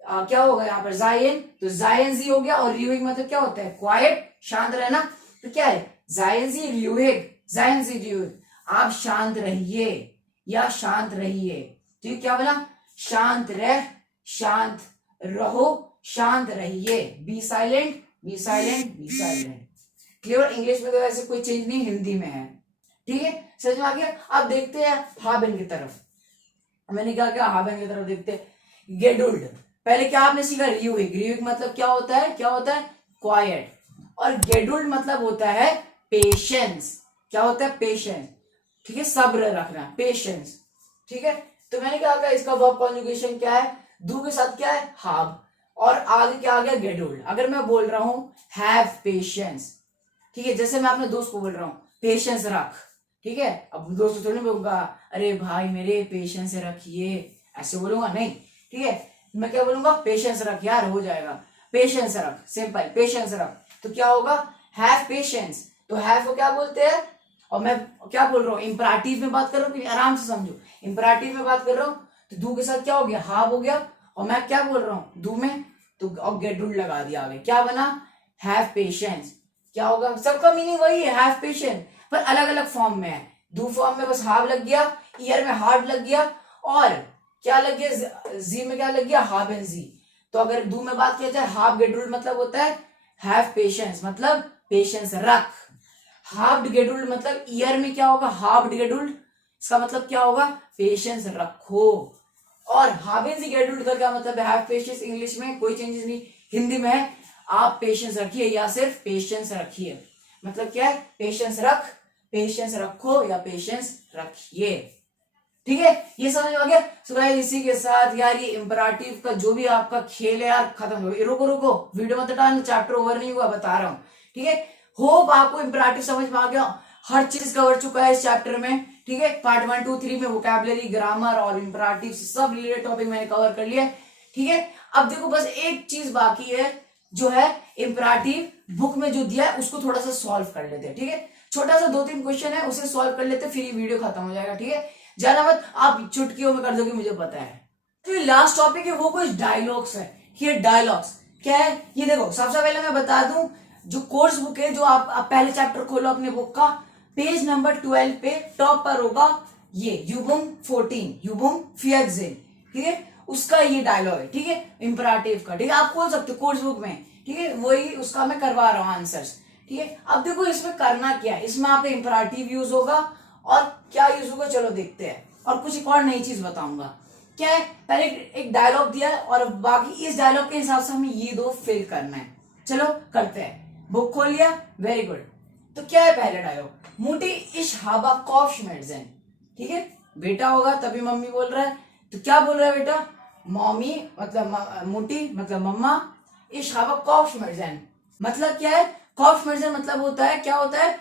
क्या होगा यहाँ पर, जायन, तो जायन जी हो गया, और रियूहिंग मतलब क्या होता है, क्वाइट, शांत रहना, तो क्या है, जायन जी रियूहिंग, जायन जी रियूहिंग, आप शांत रहिए या शांत रहिए, तो क्या बोला, शांत रह, शांत रहो, शांत रहिए, be silent, be silent, be silent. Clear. English में तो ऐसे कोई चेंज नहीं, हिंदी में है, ठीक है, समझ में आ गया। अब देखते हैं हाबेन की तरफ, मैंने क्या हाबेन की तरफ देखते हैं। गेडुल्ड, पहले क्या आपने सीखा, रियूहिंग, रियूहिंग मतलब क्या होता है, क्या होता है, क्वाइट, और गेडुल्ड मतलब होता है पेशेंस, क्या होता है, पेशेंस, ठीक है, सब्र रखना, पेशेंस, ठीक है। तो मैंने क्या कहा, इसका वर्ब कॉन्जुगेशन क्या है, डू के साथ क्या है, हाब, और आगे क्या आ गया, गेडुल्ड। अगर मैं बोल रहा हूं हैव पेशेंस, ठीक है, जैसे मैं अपने दोस्त को बोल रहा हूं पेशेंस रख, ठीक है, अब दोस्त को थोड़ी बोलूंगा अरे भाई मेरे पेशेंस रखिए, ऐसे बोलूंगा नहीं, ठीक है, मैं क्या बोलूंगा, पेशेंस रख यार, हो जाएगा, पेशेंस रख, सिंपल, पेशेंस रख, तो क्या होगा, हैव पेशेंस, तो हैव को क्या बोलते हैं, और मैं क्या बोल रहा हूँ, इंपराटिव में बात कर रहा हूँ, आराम से समझो, इंपराटिव में बात कर रहा हूँ, तो दू के साथ क्या हो गया, हाव हो गया, और मैं क्या बोल रहा हूँ, दू में, तो और गेडुल्ड लगा दिया आगे, क्या बना, हैव पेशेंस, क्या होगा, सबका मीनिंग वही है, हैव पेशेंस, पर अलग अलग फॉर्म में है। दू फॉर्म में बस हाव लग गया, ईयर में हार्ड लग गया, और क्या लग गया, जी में क्या लग गया, हाव एंड जी। तो अगर दू में बात किया जाए, हाफ गेडुल्ड मतलब होता है हैव पेशेंस, मतलब पेशेंस रख। हाफ गेडुल्ड मतलब ईयर में क्या होगा, हाफ गेडुल्ड, इसका मतलब क्या होगा, पेशेंस रखो। और हावेंस गेडुल्ड का क्या मतलब है, हैव पेशेंस, इंग्लिश में कोई चेंजेस नहीं, हिंदी में है आप पेशेंस रखिए या सिर्फ पेशेंस रखिए, मतलब क्या है, पेशेंस रख, पेशेंस रखो या पेशेंस रखिए, ठीक है, ये समझ में आ गया। सो गाइस इसी के साथ यार ये इंपराटिव का जो भी आपका खेल है यार खत्म हो गया। रुको रुको वीडियो मत हटाना, चैप्टर ओवर नहीं हुआ, बता रहा हूँ, ठीक है। होप आपको इंपरेटिव समझ में आ गया, हर चीज कवर चुका है इस चैप्टर में, ठीक है। पार्ट 1, 2, 3 में वोकैबुलरी, ग्रामर और इंपरेटिव सब रिलेटेड टॉपिक मैंने कवर कर लिया, ठीक है। अब देखो बस एक चीज बाकी है, जो है इंपरेटिव बुक में जो दिया है उसको थोड़ा सा सॉल्व कर लेते हैं, ठीक है। छोटा सा 2-3 क्वेश्चन है, उसे सॉल्व कर लेते हैं, फिर ये वीडियो खत्म हो जाएगा, ठीक है। ज्यादा मत, आप चुटकियों में कर दोगे मुझे पता है। तो लास्ट टॉपिक है वो कुछ डायलॉग्स है। ये डायलॉग्स क्या है, ये देखो सबसे पहले मैं बता दूं, जो कोर्स बुक है, जो आप पहले चैप्टर खोलो अपने बुक का, पेज नंबर 12 पे टॉप पर होगा ये यूबुम 14, यूबुम फियक्सिन, ठीक है। उसका ये डायलॉग है, ठीक है, इंपरेटिव का, ठीक है। आप खोल सकते हो कोर्स बुक में, ठीक है, वही उसका मैं करवा रहा हूँ आंसर्स, ठीक है। अब देखो इसमें करना क्या है, इसमें आपका इंपरेटिव यूज होगा और क्या यूज होगा चलो देखते हैं, और कुछ एक और नई चीज बताऊंगा। क्या है, पहले एक डायलॉग दिया है और बाकी इस डायलॉग के हिसाब से हमें ये 2 फिल करना है। चलो करते हैं, बुक खोल लिया, वेरी गुड। तो क्या है पहले डायलॉग, मुटी इश हाबा कॉफ्शमेर्जेन, ठीक है, बेटा होगा तभी मम्मी बोल रहा है, तो क्या बोल रहा है बेटा, मम्मी मतलब मुटी मतलब मम्मा, इश हाबा कॉफ्शमेर्जेन मतलब क्या है, कॉफ्शमेर्जेन मतलब होता है, क्या होता है,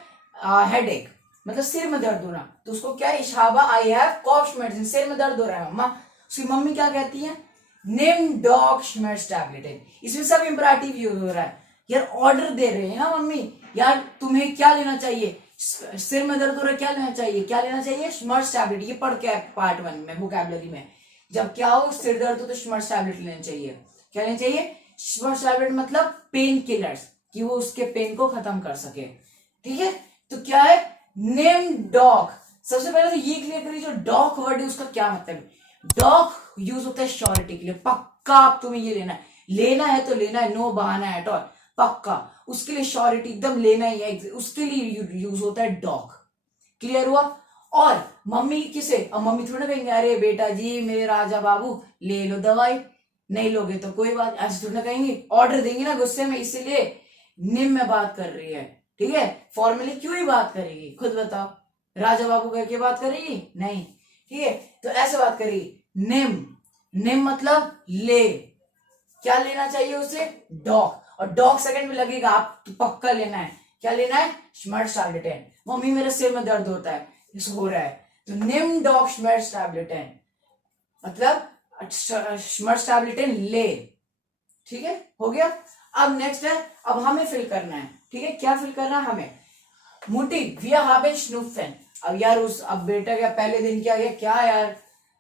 हेडेक, मतलब सिर में दर्द होना, तो उसको क्या है, इशाबा आई हैव कॉफ्शमेर्जेन, सिर में दर्द हो रहा है मम्मा। उसकी मम्मी क्या कहती है, नेम डॉग श्मेर्स टैबलेट, इसमें सब इंपरेटिव यूज हो रहा है। यार ऑर्डर दे रहे हैं ना मम्मी, यार तुम्हें क्या लेना चाहिए, सिर में दर्द हो रहा है, क्या लेना चाहिए, क्या लेना चाहिए, श्मर्स टैबलेट। ये पढ़ के पार्ट 1 में वोकैबुलरी में, जब क्या हो सिर दर्द हो तो श्मर्स टैबलेट लेना चाहिए। क्या लेना चाहिए, श्मर्स टैबलेट मतलब पेन किलर्स, कि वो उसके पेन को खत्म कर सके, ठीक है। तो क्या है, नेम डॉग, सबसे पहले तो ये क्लियर करिए जो डॉग वर्ड है उसका क्या मतलब है। डॉग यूज होता है श्योरिटी के लिए, पक्का आप तुम्हें ये लेना है, लेना है तो लेना है, नो बहाना एट ऑल, पक्का उसके लिए श्योरिटी एकदम लेना ही है, उसके लिए यूज होता है डॉग, क्लियर हुआ। और मम्मी किसे, अब मम्मी थोड़ा कहेंगे अरे बेटा जी मेरे राजा बाबू ले लो दवाई, नहीं लोगे तो कोई बात, ऐसे थोड़ा कहेंगे, ऑर्डर देंगे ना गुस्से में, इसीलिए निम में बात कर रही है, ठीक है। फॉर्मली क्यों ही बात करेगी खुद बताओ, राजा बाबू करके बात करेगी नहीं, ठीक है। तो ऐसे बात करेगी, निम, निम मतलब ले, क्या लेना चाहिए उसे, डॉग, और डॉग सेकंड में लगेगा, आप तो पक्का लेना है, क्या लेना है, श्मर्स टैबलेट। मम्मी मेरे सिर में दर्द होता है, इस हो रहा है, तो निम डॉग श्मर्स टैबलेट मतलब श्मर्स टैबलेट ले, ठीक है, हो गया। अब नेक्स्ट है, अब हमें फिल करना है, ठीक है, क्या फिल करना है हमें, मुटी wir haben Schnupfen। अब यार अब बेटा क्या पहले दिन क्या गया, क्या यार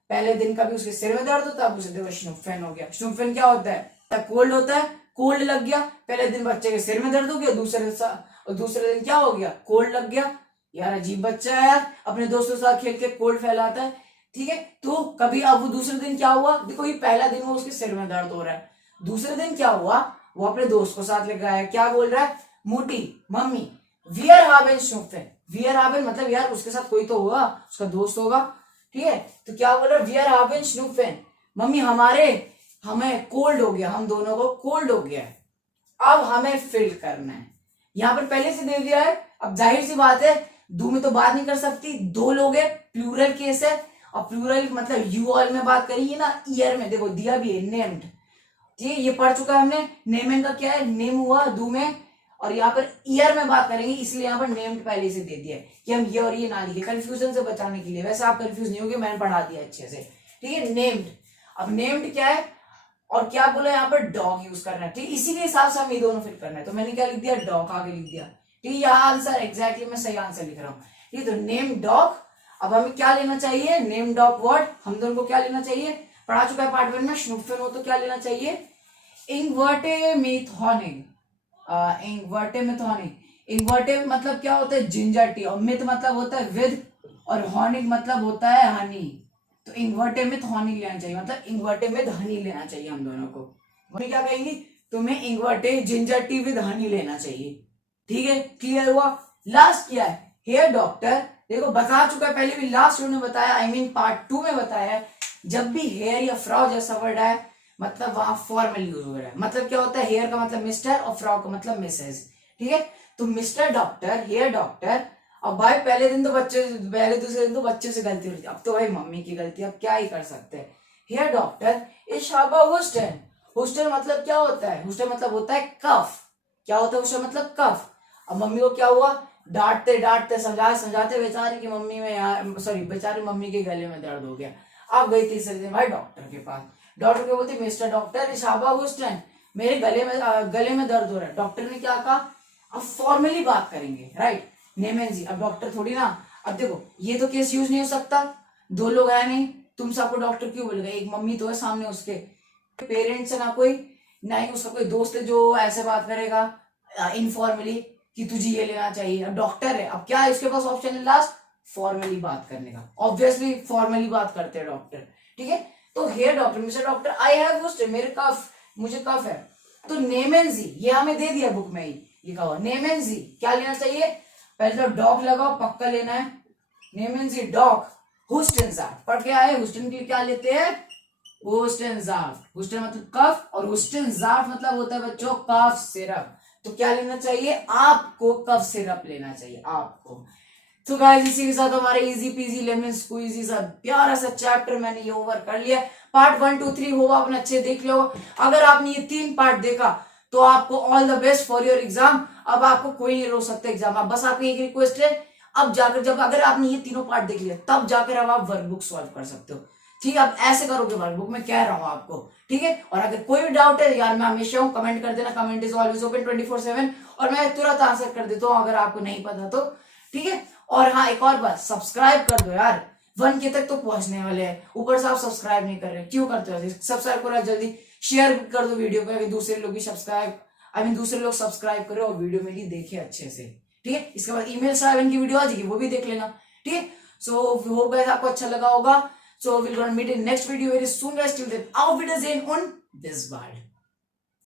पहले दिन कभी उसके सिर में दर्द होता है, अब उसे देखो Schnupfen हो गया। Schnupfen क्या होता है, कोल्ड होता है, कोल्ड लग गया, पहले दिन बच्चे के सिर में दर्द हो गया, दूसरे दिन क्या हो गया, कोल्ड लग गया। यार अजीब बच्चा है यार, अपने दोस्तों के साथ खेल के कोल्ड फैलाता है, ठीक है। तो कभी अब वो दूसरे दिन क्या हुआ, देखो ये पहला दिन वो उसके सिर में दर्द हो रहा है, दूसरे दिन क्या हुआ, वो अपने दोस्त को साथ लेकर आया, क्या बोल रहा है, मुटी मम्मी वियर हाबेन Schnupfen, वियर हाबेन मतलब यार उसके साथ कोई तो होगा, उसका दोस्त होगा, ठीक है। तो क्या बोल रहा है, वियर हाबेन Schnupfen, मम्मी हमें कोल्ड हो गया, हम दोनों को कोल्ड हो गया है। अब हमें फिल करना है, यहां पर पहले से दे दिया है, अब जाहिर सी बात है दो में तो बात नहीं कर सकती, 2 लोग है, प्लूरल केस है, और प्लूरल मतलब यू ऑल में बात करिए ना, ईयर में देखो दिया भी है नेम्ड, ठीक है, ये पढ़ चुका है हमने। नेमिंग का क्या है, नेम हुआ दो में, और यहाँ पर ईयर में बात करेंगे, इसलिए यहाँ पर नेम्ड पहले से दे दिया है कि हम ये और ये ना लिखे, कंफ्यूजन से बचाने के लिए। वैसे आप कंफ्यूज नहीं होगे, मैंने पढ़ा दिया अच्छे से, ठीक है। नेम्ड, अब नेम्ड क्या है और क्या बोला, यहाँ पर डॉग यूज करना है, ठीक, इसी के हिसाब से हम ये दोनों फिट करना है। तो मैंने क्या लिख दिया, डॉग आगे लिख दिया, ठीक है। यहाँ आंसर एग्जैक्टली मैं सही आंसर लिख रहा हूँ, ठीक है। तो नेम डॉग, अब हमें क्या लेना चाहिए, नेम डॉग वर्ड, हम दोनों को क्या लेना चाहिए, पढ़ा चुका है पार्ट 1 में, Schnupfen हो तो क्या लेना चाहिए, इंवर्टेमेथॉनिक, इंवर्टे मतलब क्या होता है, जिंजर टी, और मिथ मतलब होता है विद, और हॉनिक मतलब होता है हनी, तो इन्वर्टे में हनी लेना चाहिए, मतलब इन्वर्टे में हनी लेना चाहिए हम दोनों को। मम्मी क्या कहेंगी, तुम्हें इन्वर्टे जिंजर टी विद हनी लेना चाहिए, ठीक है, क्लियर हुआ। लास्ट क्या है, हेयर डॉक्टर, देखो बता चुका है पहले भी, लास्ट ने बताया, आई मीन पार्ट 2 में बताया है, जब भी हेयर या फ्रॉ जैसा वर्ड है मतलब वहां फॉर्मल यूज हो रहा है, मतलब क्या होता है, हेयर का मतलब मिस्टर और फ्रॉ का मतलब मिसेज, ठीक है। तो मिस्टर डॉक्टर, हेयर डॉक्टर, अब भाई पहले दिन तो बच्चे, पहले दूसरे दिन तो बच्चे से गलती होती है, अब तो भाई मम्मी की गलती, अब क्या ही कर सकते हैं। हेयर डॉक्टर इशाबा हुस्टन, हुस्टन मतलब क्या होता है, हुस्टन मतलब होता है कफ, क्या होता है हुस्टन मतलब कफ। अब मम्मी को क्या हुआ, डांटते डांटते समझाते बेचारे की मम्मी में यार, सॉरी बेचारी मम्मी के गले में दर्द हो गया। अब गई तीसरे दिन भाई डॉक्टर के पास। डॉक्टर को बोलती मिस्टर डॉक्टर इशाबा हुसैन मेरे गले में दर्द हो रहा है। डॉक्टर ने क्या कहा, अब फॉर्मली बात करेंगे, राइट, नेम एंड जी। अब डॉक्टर थोड़ी ना, अब देखो ये तो केस यूज नहीं हो सकता, दो लोग है नहीं, तुम सबको डॉक्टर क्यों बोलेगा, एक मम्मी तो है सामने, उसके पेरेंट्स है ना कोई, ना ही उसका कोई दोस्त है जो ऐसे बात करेगा इनफॉर्मली कि तुझे ये लेना चाहिए। अब डॉक्टर है, अब क्या है इसके पास ऑप्शन है लास्ट, फॉर्मली बात करने का। ऑब्वियसली फॉर्मली बात करते हैं डॉक्टर, ठीक है। तो हेयर doctor, mister doctor I have मेरे कफ, मुझे कफ है, तो नेम एंड जी ये हमें दे दिया बुक में ही लिखा हुआ, नेम एंड जी क्या लेना चाहिए, पहले तो डॉग लगाओ पक्का लेना है, name and G dog, Houston पढ़ के आए, हुस्टन के लिए क्या लेते हैं, हुस्टन मतलब कफ, और हुस्टन मतलब होता है बच्चों कफ सिरप। तो क्या लेना चाहिए आपको, कफ सिरप लेना चाहिए आपको। तो गाइस इसी के साथ हमारे इजी पीजी लेमन स्क्वीजी सा प्यारा सा चैप्टर मैंने ये ओवर कर लिया। पार्ट 1 2 3 होगा, आपने अच्छे देख लो। अगर आपने ये 3 पार्ट देखा तो आपको all the best for your exam. अब आपको कोई नहीं रोक सकता एग्जाम, अब बस आपकी एक रिक्वेस्ट है, अब जाकर जब अगर आपने ये तीनों पार्ट देख लिया तब जाकर अब आप वर्कबुक सॉल्व कर सकते हो, ठीक है। आप ऐसे करोगे वर्कबुक, मैं कह रहा हूं आपको, ठीक है। और अगर कोई भी डाउट है यार मैं हमेशा हूं, कमेंट कर देना, कमेंट इज ऑलवेज ओपन 24/7, और मैं तुरंत आंसर कर देता हूं अगर आपको नहीं पता तो, ठीक है। और हाँ एक और बात, सब्सक्राइब कर दो यार, 1K तक तो पहुंचने वाले हैं, ऊपर से आप सब्सक्राइब नहीं कर रहे, क्यों करते हो, सब्सक्राइब करो जल्दी, शेयर कर दो वीडियो को, दूसरे लोग भी दूसरे लोग सब्सक्राइब करो और वीडियो मेरी देखे अच्छे से, ठीक है। इसके बाद ईमेल की वीडियो आ जाएगी, वो भी देख लेना, ठीक है। सो होप गाइस आपको अच्छा लगा होगा। So we'll gonna meet in next video very soon guys. Till then, auf Wiedersehen und bis bald.